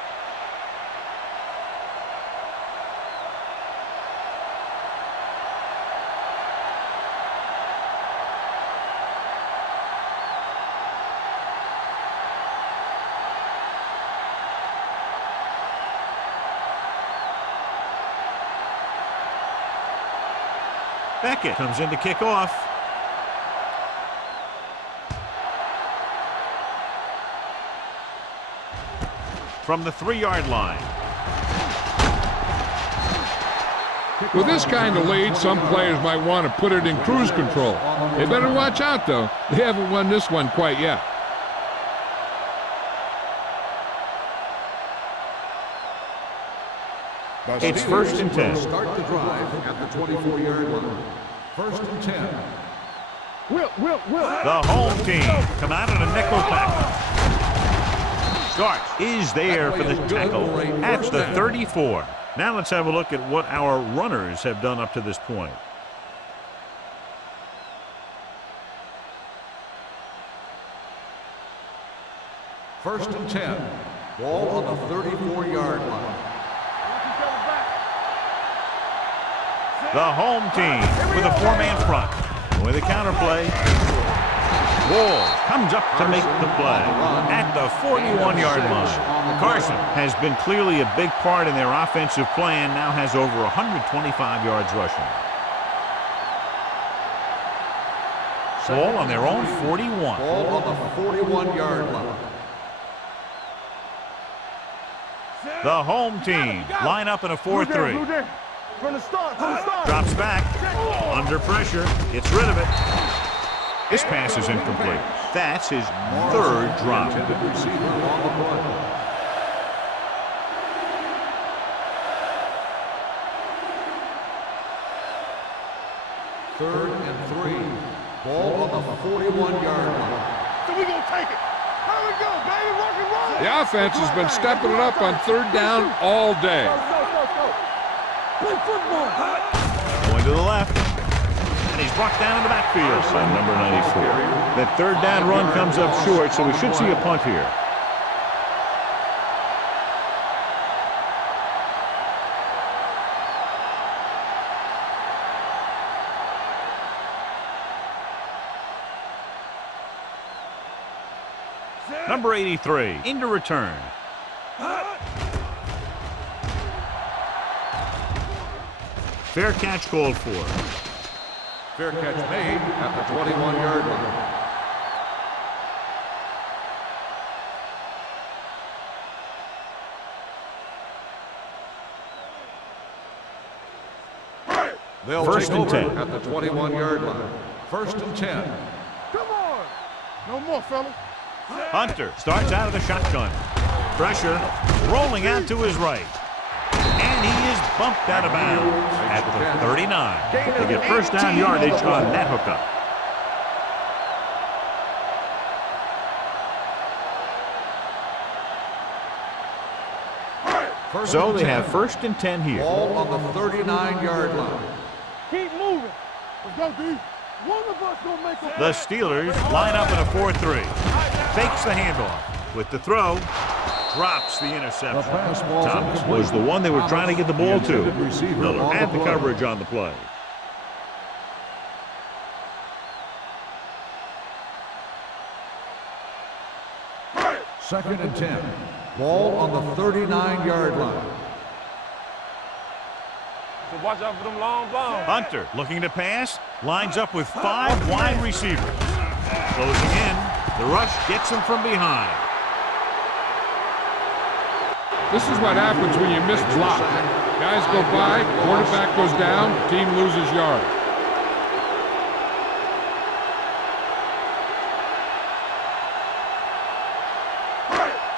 Beckett comes in to kick off. From the 3-yard line. With this kind of lead, some players might want to put it in cruise control. They better watch out, though. They haven't won this one quite yet. It's 1st and 10. Start the drive at the 24-yard line. 1st and 10. Will. The home team come out in a nickel tackle. Starks is there for the tackle at the 34. Now let's have a look at what our runners have done up to this point. First and 10. Ball on the 34-yard line. The home team with a 4-man front. With a counterplay. Wall comes up to make the play at the 41-yard line. Carson has been clearly a big part in their offensive plan, now has over 125 yards rushing. Ball on their own 41. Ball on the 41-yard line. The home team line up in a 4-3. From the start. Drops back. Under pressure. Gets rid of it. This pass is incomplete. That's his 3rd drop. Receiver on the play. Third and 3. Ball on the 41-yard line. So we gonna take it. Here we go, baby. Rock and roll. The offense has been stepping it up on 3rd down all day. Go. Play football. Going to the left. And he's brought down in the backfield by number 94. That 3rd down run comes up short, so we should see a punt here. Number 83 into return. Fair catch called for. Fair catch made at the 21-yard line. They'll First take and over 10. at the 21-yard line. First and 10. Come on. No more, fellas. Hunter starts out of the shotgun. Pressure rolling out to his right. And he is bumped out of bounds at the 39. They get first down yardage on that hookup. So they have first and 10 here. Ball on the 39-yard line. Keep moving. Let's go, D. One of us gonna make a The Steelers line up in a 4-3. Fakes the handoff. With the throw, drops the interception. Thomas was the one they were trying to get the ball to. Miller had the coverage on the play. Second and 10. Ball on the 39-yard line. So watch out for them long balls. Hunter looking to pass, lines up with 5 wide receivers. Closing in, the rush gets him from behind. This is what happens when you miss block. Guys go by, quarterback goes down, team loses yards.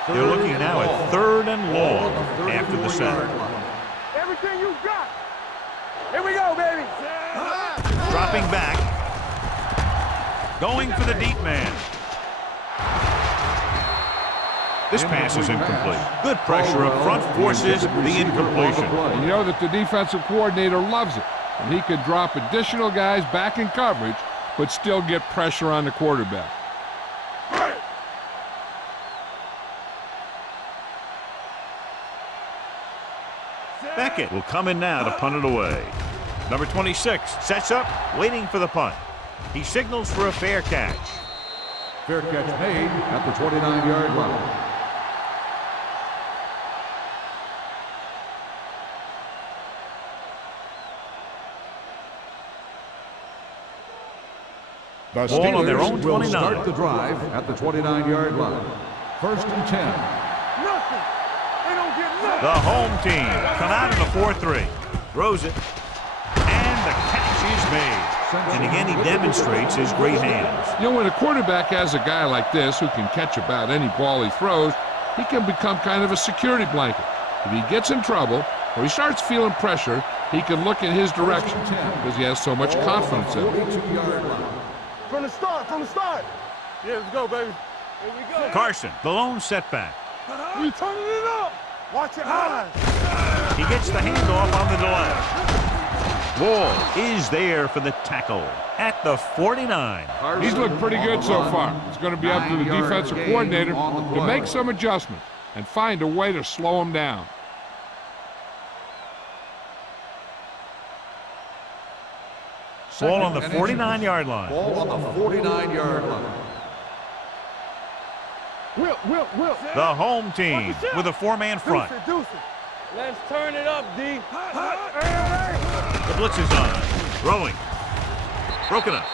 They're looking now at 3rd and long after the sack. Everything you got. Here we go, baby. Dropping back. Going for the deep man. This pass is incomplete. Good pressure up front forces the incompletion. And you know that the defensive coordinator loves it. And he could drop additional guys back in coverage, but still get pressure on the quarterback. Beckett will come in now to punt it away. Number 26 sets up, waiting for the punt. He signals for a fair catch. Fair catch made at the 29-yard line. The Ball on their own Steelers will 29. start the drive at the 29-yard line. First and 10. Nothing. They don't get nothing. The home team come out in a 4-3. Throws it. And the catch is made. And again, he demonstrates his great hands. You know, when a quarterback has a guy like this who can catch about any ball he throws, he can become kind of a security blanket. If he gets in trouble or he starts feeling pressure, he can look in his direction because he has so much confidence in him. From the start. Yeah, let's go, baby. Here we go. Carson, the lone setback. We turning it up. Watch your eyes. He gets the handoff on the delay. Ball is there for the tackle at the 49. He's looked pretty good so far. It's going to be up to the defensive coordinator to make some adjustments and find a way to slow him down. Ball on the 49-yard line. Ball on the 49-yard line. Will. The home team with a 4-man front. Deuce it. Let's turn it up, D. The blitz is on. Throwing. Broken up.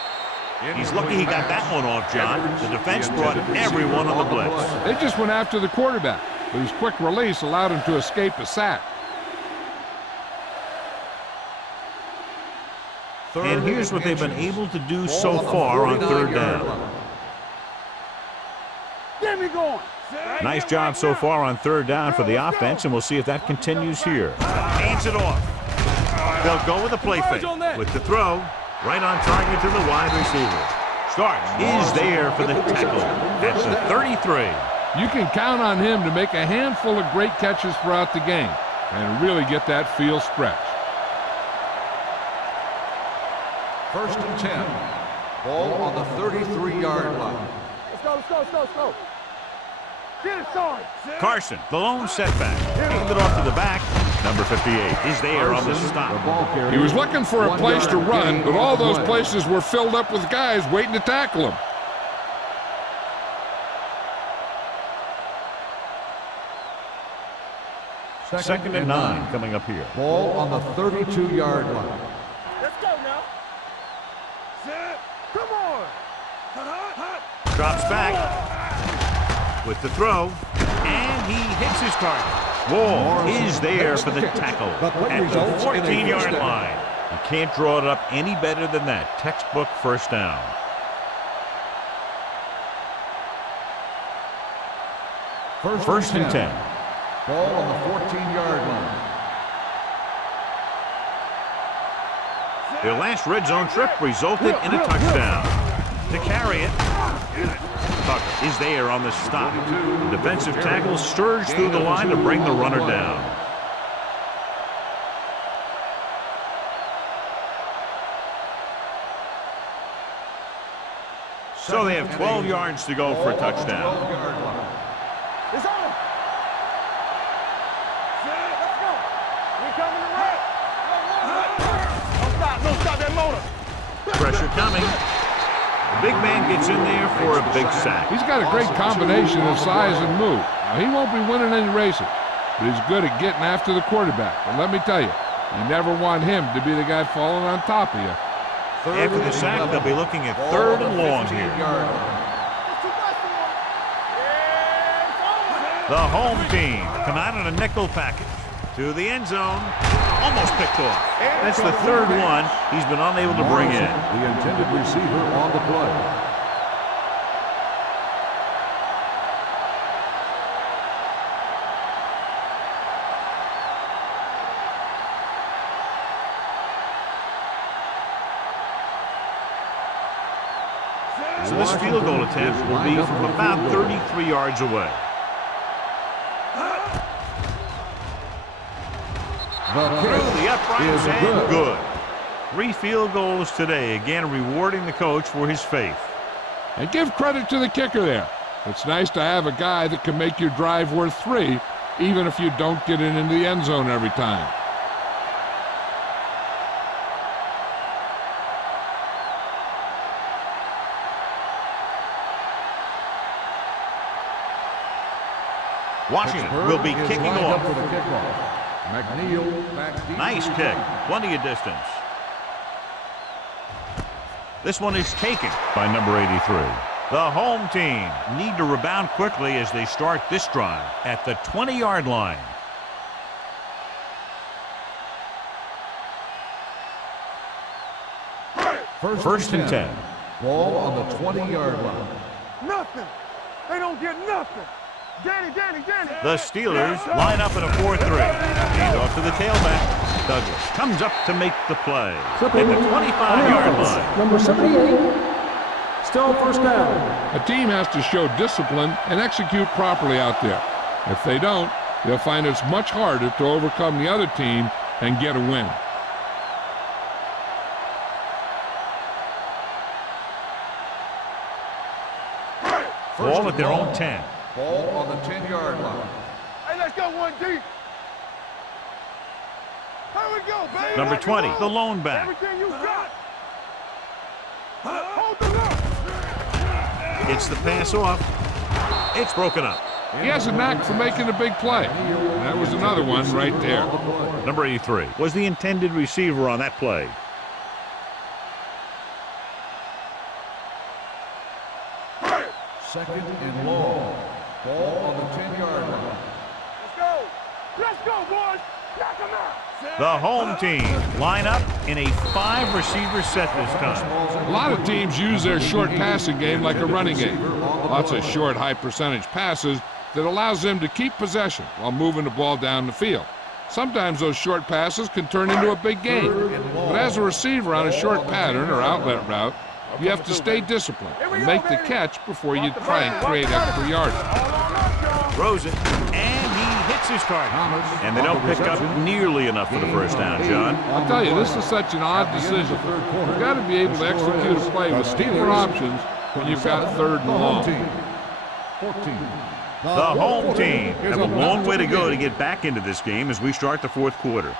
He's lucky he got that one off, John. The defense brought everyone on the blitz. They just went after the quarterback, but his quick release allowed him to escape a sack. And here's what they've been able to do so far on 3rd down. Get me going. Nice job so far on 3rd down for the offense, and we'll see if that continues here. Hands it off. They'll go with a play fake. With the throw, right on target to the wide receiver. Starks is there for the tackle. That's a 33. You can count on him to make a handful of great catches throughout the game and really get that field stretch. First and 10. Ball on the 33-yard line. Let's go. Get it, Sarge. Carson, the lone setback. Handed it off to the back. Number 58 is there on the stop. He was looking for a place to run, but all those places were filled up with guys waiting to tackle him. Second and 9 coming up here. Ball on the 32-yard line. Let's go now. Set. Come on. Drops back with the throw, and he hits his target. Wall is there for the tackle at the 14-yard line. You can't draw it up any better than that. Textbook first down. First and 10. Ball on the 14-yard line. Their last red zone trip resulted in a touchdown. To carry it, Tucker is there on the stop. The defensive tackle surged through the line to bring the runner down. So they have 12 yards to go for a touchdown. It's on. Let's go. We coming to red. Don't stop that motor. Pressure coming. The big man gets in there for a big sack. He's got a great combination of size and move. Now, he won't be winning any races, but he's good at getting after the quarterback. And let me tell you, you never want him to be the guy falling on top of you. After the sack, they'll be looking at 3rd and long here. The home team come out in a nickel package to the end zone. Almost picked off. That's the 3rd one he's been unable to bring in. The intended receiver on the play. So this field goal attempt will be from about 33 yards away. Through the uprights and good. 3 field goals today, again rewarding the coach for his faith. And give credit to the kicker there. It's nice to have a guy that can make your drive worth 3, even if you don't get it into the end zone every time. Washington will be kicking off. McNeil back deep. Nice kick. Plenty of distance. This one is taken by number 83. The home team need to rebound quickly as they start this drive at the 20-yard line. First and 10. Ball on the 20-yard line. Nothing. They don't get nothing. Danny. The Steelers line up in a 4-3. Hand off to the tailback. Douglas comes up to make the play at the 25-yard line. Number 78, still first down. A team has to show discipline and execute properly out there. If they don't, they'll find it's much harder to overcome the other team and get a win. Ball at their own 10. Ball on the 10-yard line. Hey, let's go one deep. Here we go, baby. Number 20, the lone back. Everything you got. Hold the look. Gets the pass off. It's broken up. He has a knack for making a big play. And that was another one right there. Number 83 was the intended receiver on that play. Second and long. Ball on the 10-yard line. Let's go, boys. Knock them out. The home team line up in a 5-receiver set this time. A lot of teams use their short passing game like a running game. Lots of short, high-percentage passes that allows them to keep possession while moving the ball down the field. Sometimes those short passes can turn into a big gain. But as a receiver on a short pattern or outlet route, you have to stay disciplined and make the catch before you try and create extra yardage. Throws it, and he hits his target. And they don't pick up nearly enough for the first down, John. I'll tell you, this is such an odd decision. You've got to be able to execute a play with steeper options when you've got 3rd and long. The home team have a long way to go to get back into this game as we start the 4th quarter.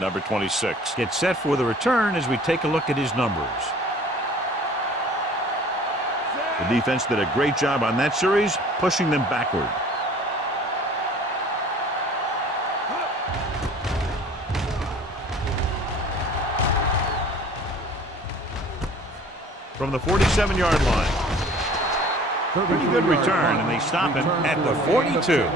Number 26 gets set for the return as we take a look at his numbers. The defense did a great job on that series, pushing them backward. from the 47-yard line. Pretty good return, and they stop him at the 42.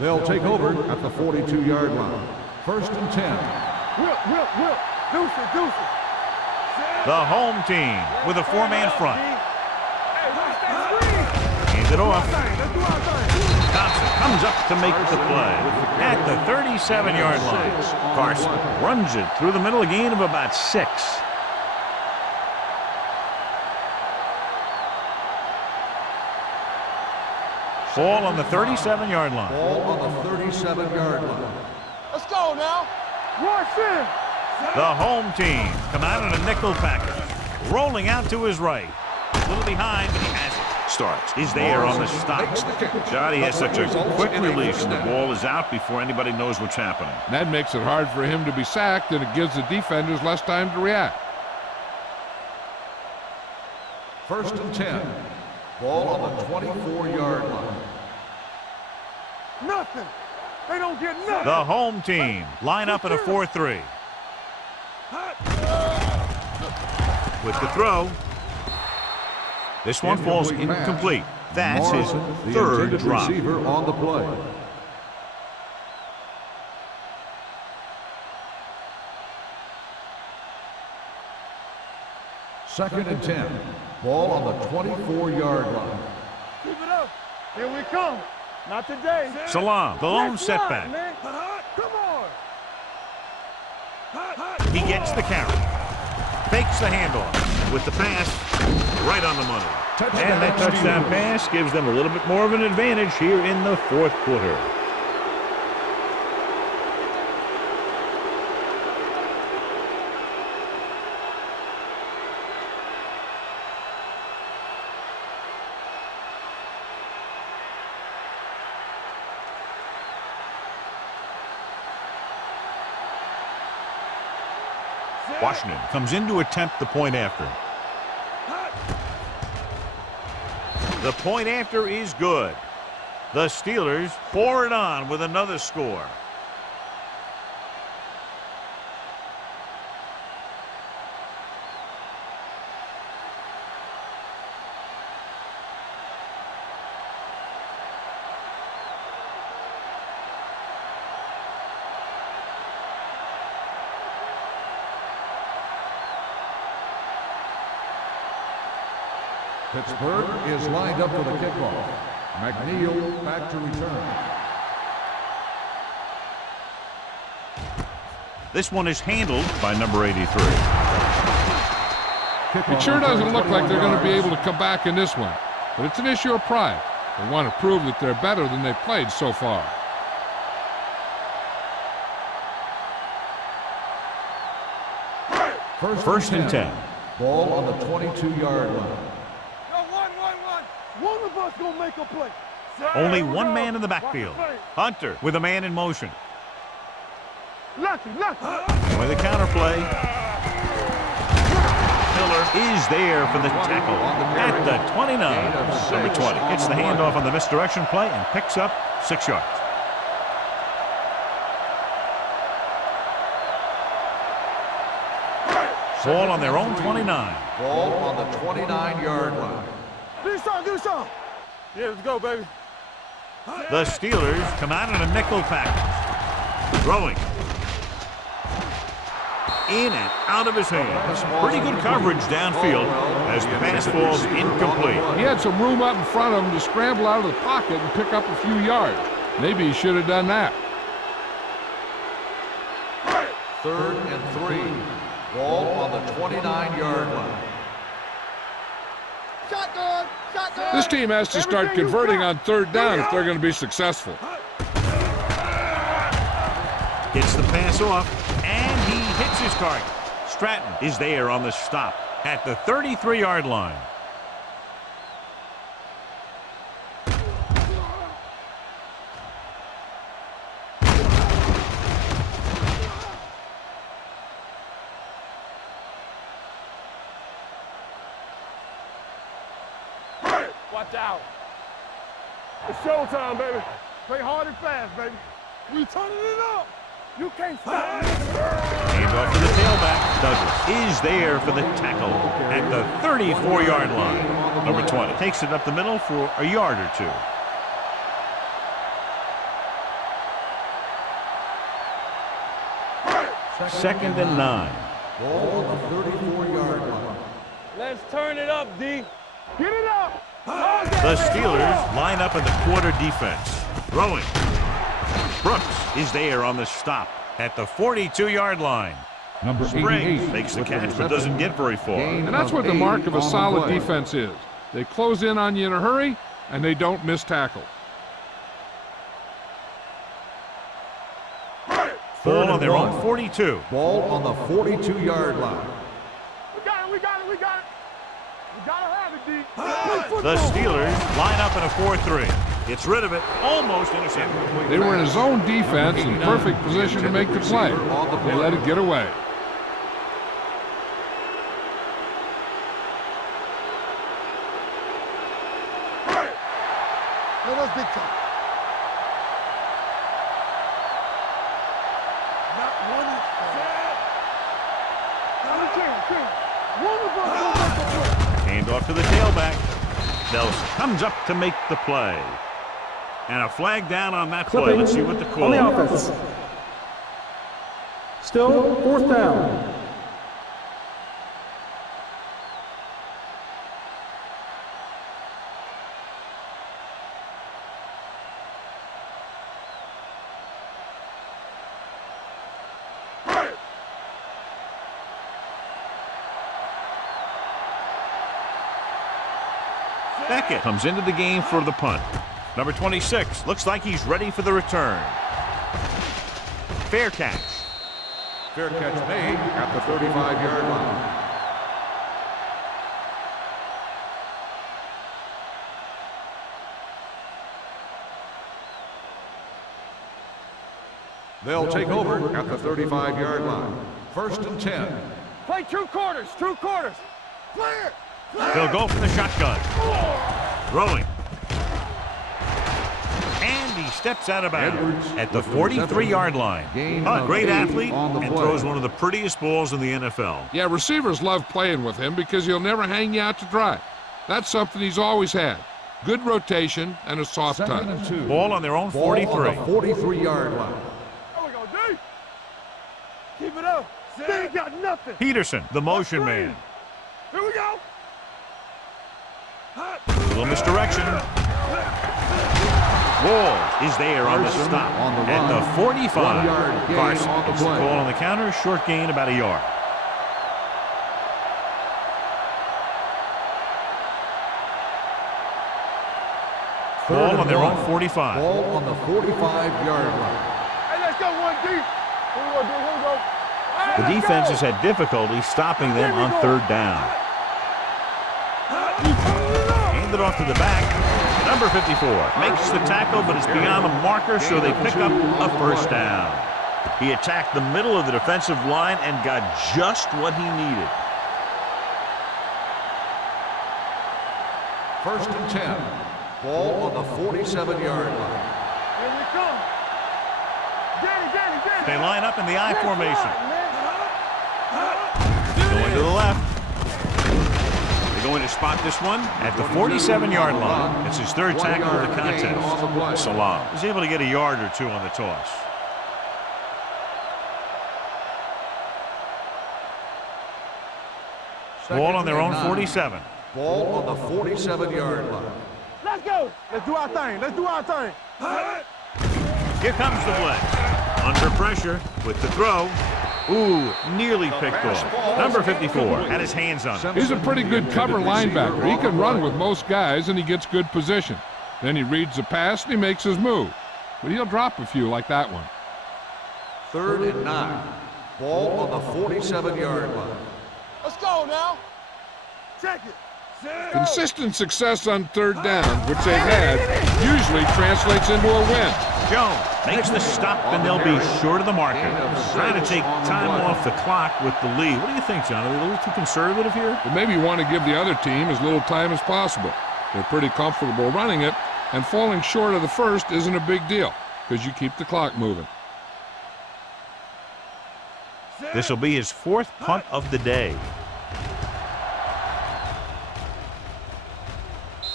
They'll take over at the 42-yard line. 1st and 10. Whip. Deuce. The home team with a 4-man front. Hey, watch that screen. Hands it off. Let's do our thing. Thompson comes up to make the play at the 37-yard line. Carson runs it through the middle, a gain of about 6. Ball on the 37-yard line. Ball on the 37-yard line. Let's go now. Rush in. The home team come out in a nickel package. Rolling out to his right. A little behind, but he has it. Starks is there on the stop. God, he has such a quick release, and the ball is out before anybody knows what's happening. That makes it hard for him to be sacked, and it gives the defenders less time to react. 1st and 10. Ball on the 24-yard line. Nothing. They don't get nothing. The home team line up in a 4-3. With the throw. This one falls incomplete. That's his third drop. Receiver on the play. Second and 10. Ball on the 24-yard line. Keep it up. Here we come. Not today. Salam, the lone Next setback. line, man. Come on. He gets the carry. Fakes the handoff with the pass right on the money. And that touchdown pass gives them a little bit more of an advantage here in the 4th quarter. Washington comes in to attempt the point after. The point after is good. The Steelers pour it on with another score. Pittsburgh is lined up for the kickoff. McNeil back to return. This one is handled by number 83. It sure doesn't look like they're going to be able to come back in this one, but it's an issue of pride. They want to prove that they're better than they've played so far. First and 10. Ball on the 22-yard line. One of us gonna make a play. Only one man in the backfield. Hunter with a man in motion. Lucky. With a counter play. Miller is there for the tackle at the 29. Number 20 gets the handoff on the misdirection play and picks up 6 yards. Ball on their own 29. Ball on the 29-yard line. Do something. Yeah, let's go, baby. The Steelers come out in a nickel package. Throwing. In and out of his hands. Pretty good coverage downfield as the pass falls incomplete. He had some room up in front of him to scramble out of the pocket and pick up a few yards. Maybe he should have done that. 3rd and 3. Ball on the 29-yard line. Shotgun. This team has to start converting on 3rd down if they're going to be successful. Gets the pass off, and he hits his target. Stratton is there on the stop at the 33-yard line. Watch out. It's showtime, baby. Play hard and fast, baby. We turning it up. You can't stop me. Hand off to the tailback. Douglas is there for the tackle at the 34-yard line. Number 20 takes it up the middle for a yard or two. Second and 9. Ball on the 34-yard line. Let's turn it up, D. Get it up. The Steelers line up in the quarter defense. Throwing. Brooks is there on the stop at the 42-yard line. Number Springs 88 makes the with catch the but doesn't get very far. And that's what the mark of a solid defense is. They close in on you in a hurry, and they don't miss tackle. Ball on their own 42. Ball on the 42-yard line. We got it, we got it, we got it. We got to have it, D. The Steelers line up in a 4-3. Gets rid of it, almost intercepted. They were in a zone defense in perfect position to make the play. They let it get away. Let us be tough. Not one is Hand off to the tailback. Nelson comes up to make the play. And a flag down on that play. Clipping Let's see what the call on the is. offense. Still 4th down. Beckett comes into the game for the punt. Number 26 looks like he's ready for the return. Fair catch. Fair catch made at the 35-yard line. They'll take over at the 35-yard line. 1st and 10. Play 2 quarters, 2 quarters. Clear. He'll go for the shotgun. Throwing. And he steps out of bounds at the 43-yard line. A great athlete and throws one of the prettiest balls in the NFL. Yeah, receivers love playing with him because he'll never hang you out to dry. That's something he's always had. Good rotation and a soft touch. Ball on their own 43. Ball on the 43-yard line. There we go, D. Keep it up. They ain't got nothing. Peterson, the motion man. Here we go. A little misdirection. Wall is there on the stop at the 45. Carson gets the call on the counter. Short gain, about a yard. Ball on their own 45. Ball on the 45-yard line. Hey, let's go, 1D. Here we go, D. Here we go. Hey, The let's defense go. has had difficulty stopping them on 3rd down. Hand it off to the back. Number 54 makes the tackle, but it's beyond the marker, so they pick up a 1st down. He attacked the middle of the defensive line and got just what he needed. 1st and 10. Ball on the 47-yard line. Here we come. Danny. They line up in the I That's formation. right, man. Going to the left. They're going to spot this one at the 47-yard line. It's his 3rd tackle of the contest. Salam is able to get a yard or two on the toss. Ball on their own 47. Ball on the 47-yard line. Let's go. Let's do our thing. Let's do our thing. Here comes the blitz. Under pressure with the throw. Ooh, nearly picked off. Number 54 had his hands on it. He's a pretty good cover linebacker. He can run with most guys, and he gets good position. Then he reads the pass, and he makes his move. But he'll drop a few like that one. 3rd and 9. Ball on the 47-yard line. Let's go now. Check it. Consistent success on 3rd down, which they've had, usually translates into a win. Jones makes the stop, and they'll be short of the marker. Trying to take time off the clock with the lead. What do you think, John? Are they a little too conservative here? But maybe you want to give the other team as little time as possible. They're pretty comfortable running it, and falling short of the first isn't a big deal because you keep the clock moving. This will be his 4th punt of the day.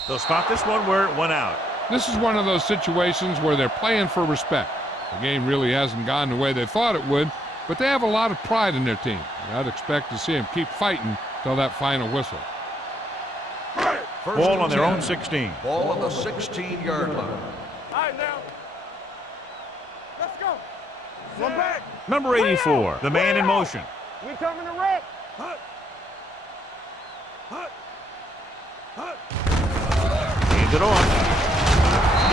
They'll spot this one where it went out. This is one of those situations where they're playing for respect. The game really hasn't gone the way they thought it would, but they have a lot of pride in their team. And I'd expect to see them keep fighting till that final whistle. Ball on their own 16. Ball on the 16-yard line. All right, now. Let's go. One back. Number 84, the man in motion. We coming to wreck. Hands it off.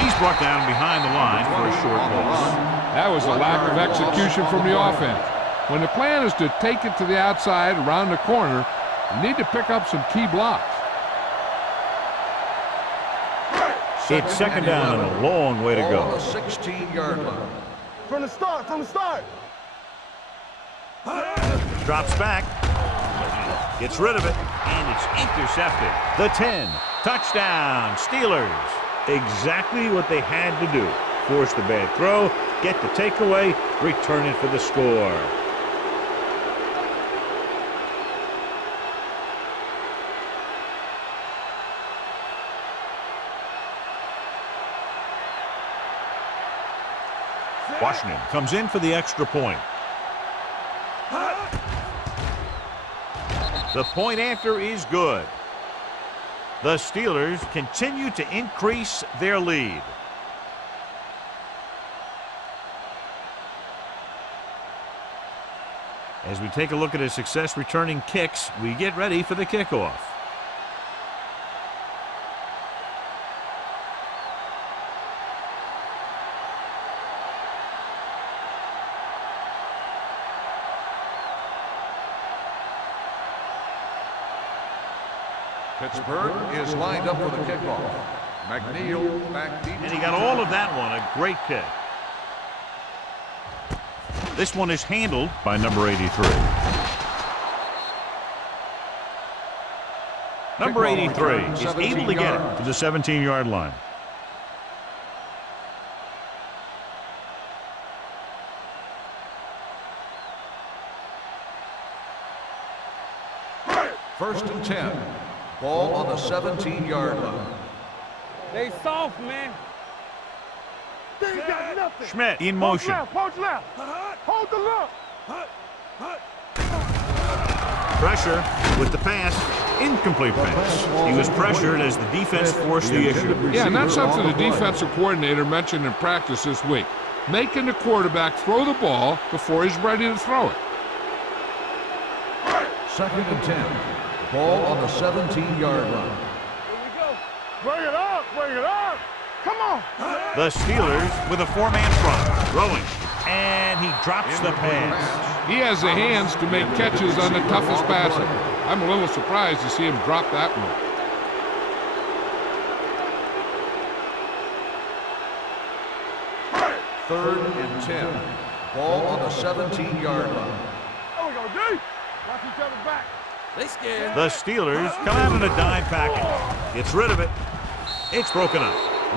He's brought down behind the line for a short loss. That was a lack of execution from the offense. When the plan is to take it to the outside around the corner, you need to pick up some key blocks. It's second down and a long way to Ball on go. the 16-yard line. From the start, from the start. Drops back. Gets rid of it, and it's intercepted. The 10. Touchdown, Steelers. Exactly what they had to do. Force the bad throw, get the takeaway, return it for the score. Washington comes in for the extra point. The point after is good. The Steelers continue to increase their lead. As we take a look at his success returning kicks, we get ready for the kickoff. Pittsburgh is lined up for the kickoff. McNeil back deep. And he got all of that one, a great kick. This one is handled by number 83. Number 83 is able to get it to the 17-yard line. First and 10. Ball on the 17-yard line. They soft, man. They ain't got nothing. Schmidt in motion. Poach left. Hold the look. Pressure with the pass. Incomplete pass. He was pressured as the defense forced the issue. Yeah, and that's something the defensive coordinator mentioned in practice this week. Making the quarterback throw the ball before he's ready to throw it. Second and 10. Ball on the 17-yard line. Here we go. Bring it up. Bring it up. Come on. The Steelers with a four-man front. Throwing. And he drops the pass. He has the hands to make catches on the toughest passer. I'm a little surprised to see him drop that one. Third and 10. Ball on the 17-yard line. There we go, D. Watch each other back. They scared. The Steelers come out in a dime package. Gets rid of it. It's broken up.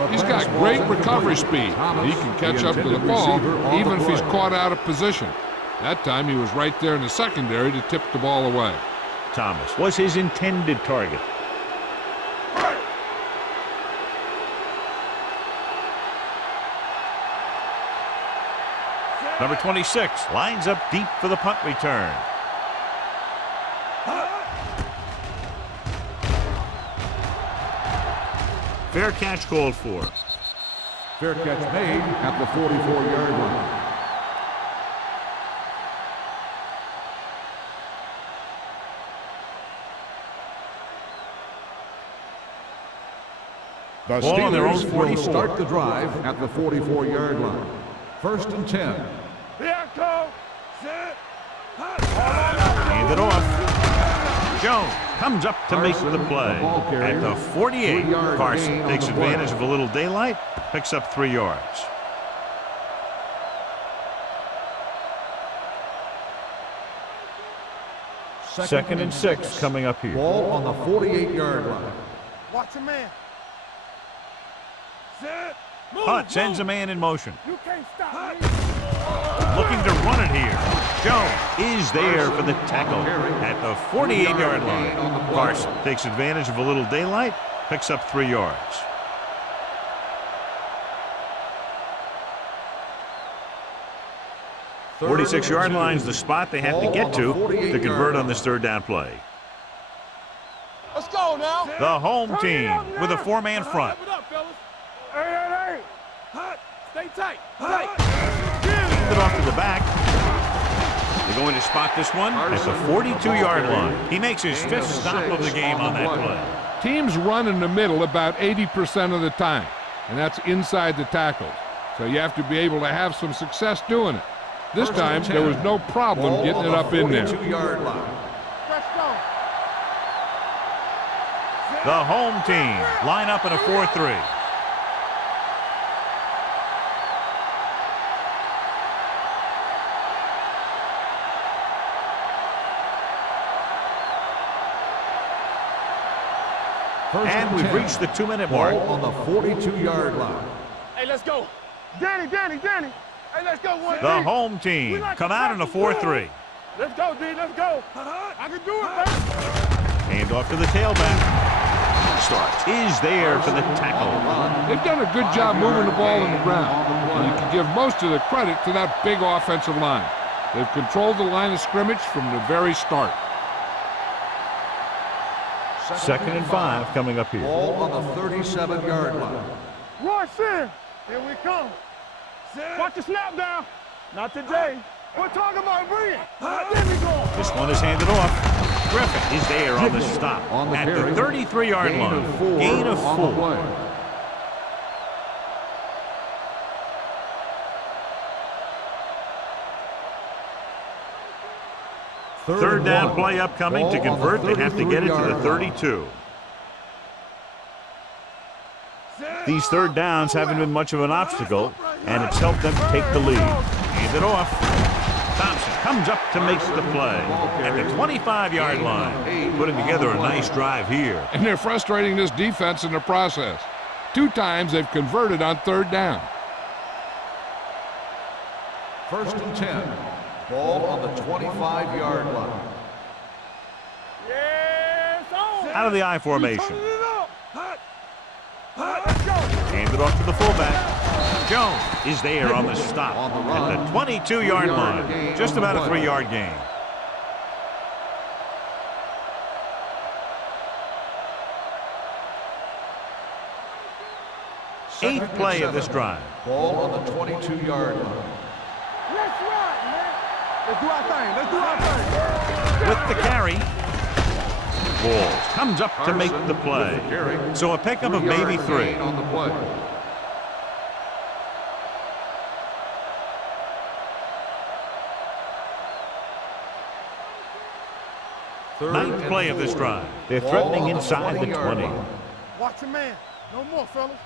He's got great recovery speed. He can catch up to the ball even if he's caught out of position. That time he was right there in the secondary to tip the ball away. Thomas was his intended target. Number 26 lines up deep for the punt return. Fair catch called for. Fair catch made at the 44-yard line. The Ball on their own Steelers will 44. start the drive at the 44-yard line. First and 10. Bianco. Sit. Hand it off. Jones comes up to make the play. At the 48, Carson takes advantage of a little daylight, picks up 3 yards. Second and 6 coming up here. Ball on the 48-yard line. Watch a man. Hunt sends a man in motion. You can't stop me. Looking to run it here. Jones is there for the tackle at the 48-yard line. Carson takes advantage of a little daylight, picks up 3 yards. 46-yard line is the spot they have to get to convert on this third down play. Let's go now. The home team with a 4-man front. Wrap it up, fellas. Hey. Stay tight. Hand it off to the back. They're going to spot this one at the 42-yard line. He makes his 5th stop of the game on that play. Teams run in the middle about 80% of the time, and that's inside the tackles. So you have to be able to have some success doing it. This time, there was no problem getting it up in there. Let's go. The home team line up in a 4-3. And we've reached the 2-minute mark. On the 42-yard line. Hey, let's go. Danny. Hey, let's go. The home team come out in a 4-3. Let's go, D. Let's go. I can do it, baby. Hand off to the tailback. Starts is there for the tackle. They've done a good job moving the ball in the ground, and you can give most of the credit to that big offensive line. They've controlled the line of scrimmage from the very start. 2nd and 5 coming up here. Ball on the 37-yard line. Royce in. Here we come. Watch the snap down. Not today. We're talking about bringing. There we go. This one is handed off. Griffin is there on the stop at the 33-yard line. Gain of 4. Third down play upcoming. To convert, they have to get it to the 32. These third downs haven't been much of an obstacle, and it's helped them take the lead. Hand it off. Thompson comes up to make the play at the 25-yard line. Putting together a nice drive here. And they're frustrating this defense in the process. 2 times they've converted on third down. 1st and 10. Ball on the 25-yard line. Yes, on. Out of the I formation. Turn it up. Let's go. Hand it off to the fullback. Jones is there on the stop at the 22-yard line. Just about a 3-yard gain. Eighth play of this drive. Ball on the 22-yard line. Let's ride, man. Let's do our thing. Let's do our thing. With the carry. Walls comes up to make the play. So a pickup of maybe 3. On the play. Ninth play of this drive. They're threatening inside the 20. Watch your man. No more, fellas.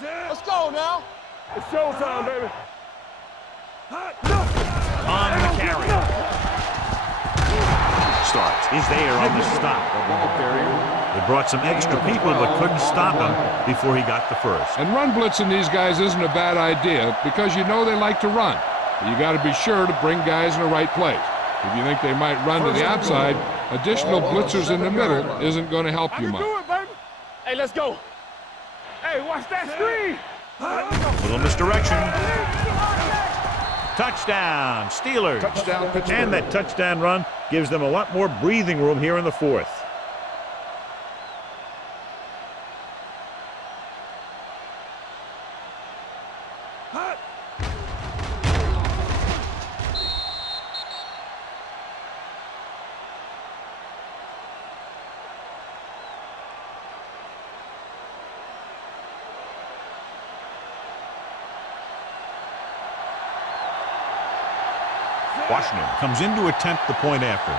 Let's go now. It's showtime, baby. On the carry. Starks is there on the stop. They brought some extra people but couldn't stop him before he got the first. And run blitzing these guys isn't a bad idea because you know they like to run. But you got to be sure to bring guys in the right place. If you think they might run to the outside, additional blitzers in the middle isn't going to help you much. Do it, baby. Hey, let's go. Hey, watch that screen. Little misdirection. Touchdown, Steelers. Touchdown, Pittsburgh. And that touchdown run gives them a lot more breathing room here in the 4th. Washington comes in to attempt the point after.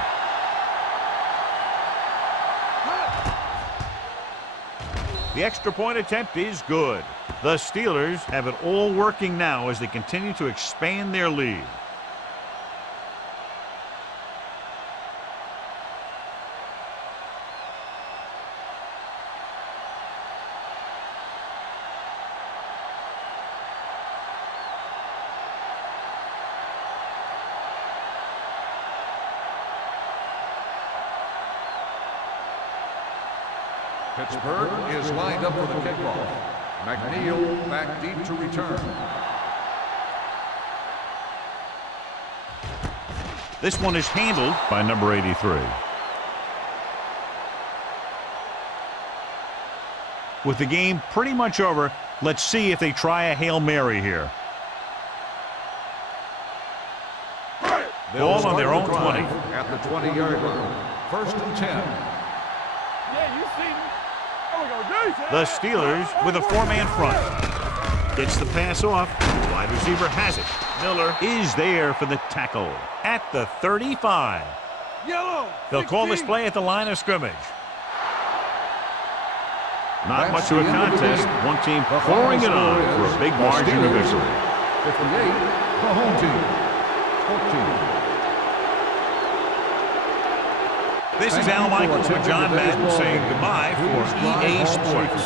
The extra point attempt is good. The Steelers have it all working now as they continue to expand their lead. Pittsburgh is lined up for the kickoff. McNeil back deep to return. This one is handled by number 83. With the game pretty much over, let's see if they try a Hail Mary here. Ball on their own 20. At the 20-yard line. 1st and 10. Yeah, you see me. There we go, Jason. The Steelers with a 4-man front. Gets the pass off. Wide receiver has it. Miller is there for the tackle at the 35. Yellow. They'll call this play at the line of scrimmage. Not much of a contest. One team pouring it on for a big margin of victory. 58, the home team. 14. This is Al Michaels with John Madden saying goodbye for EA Sports.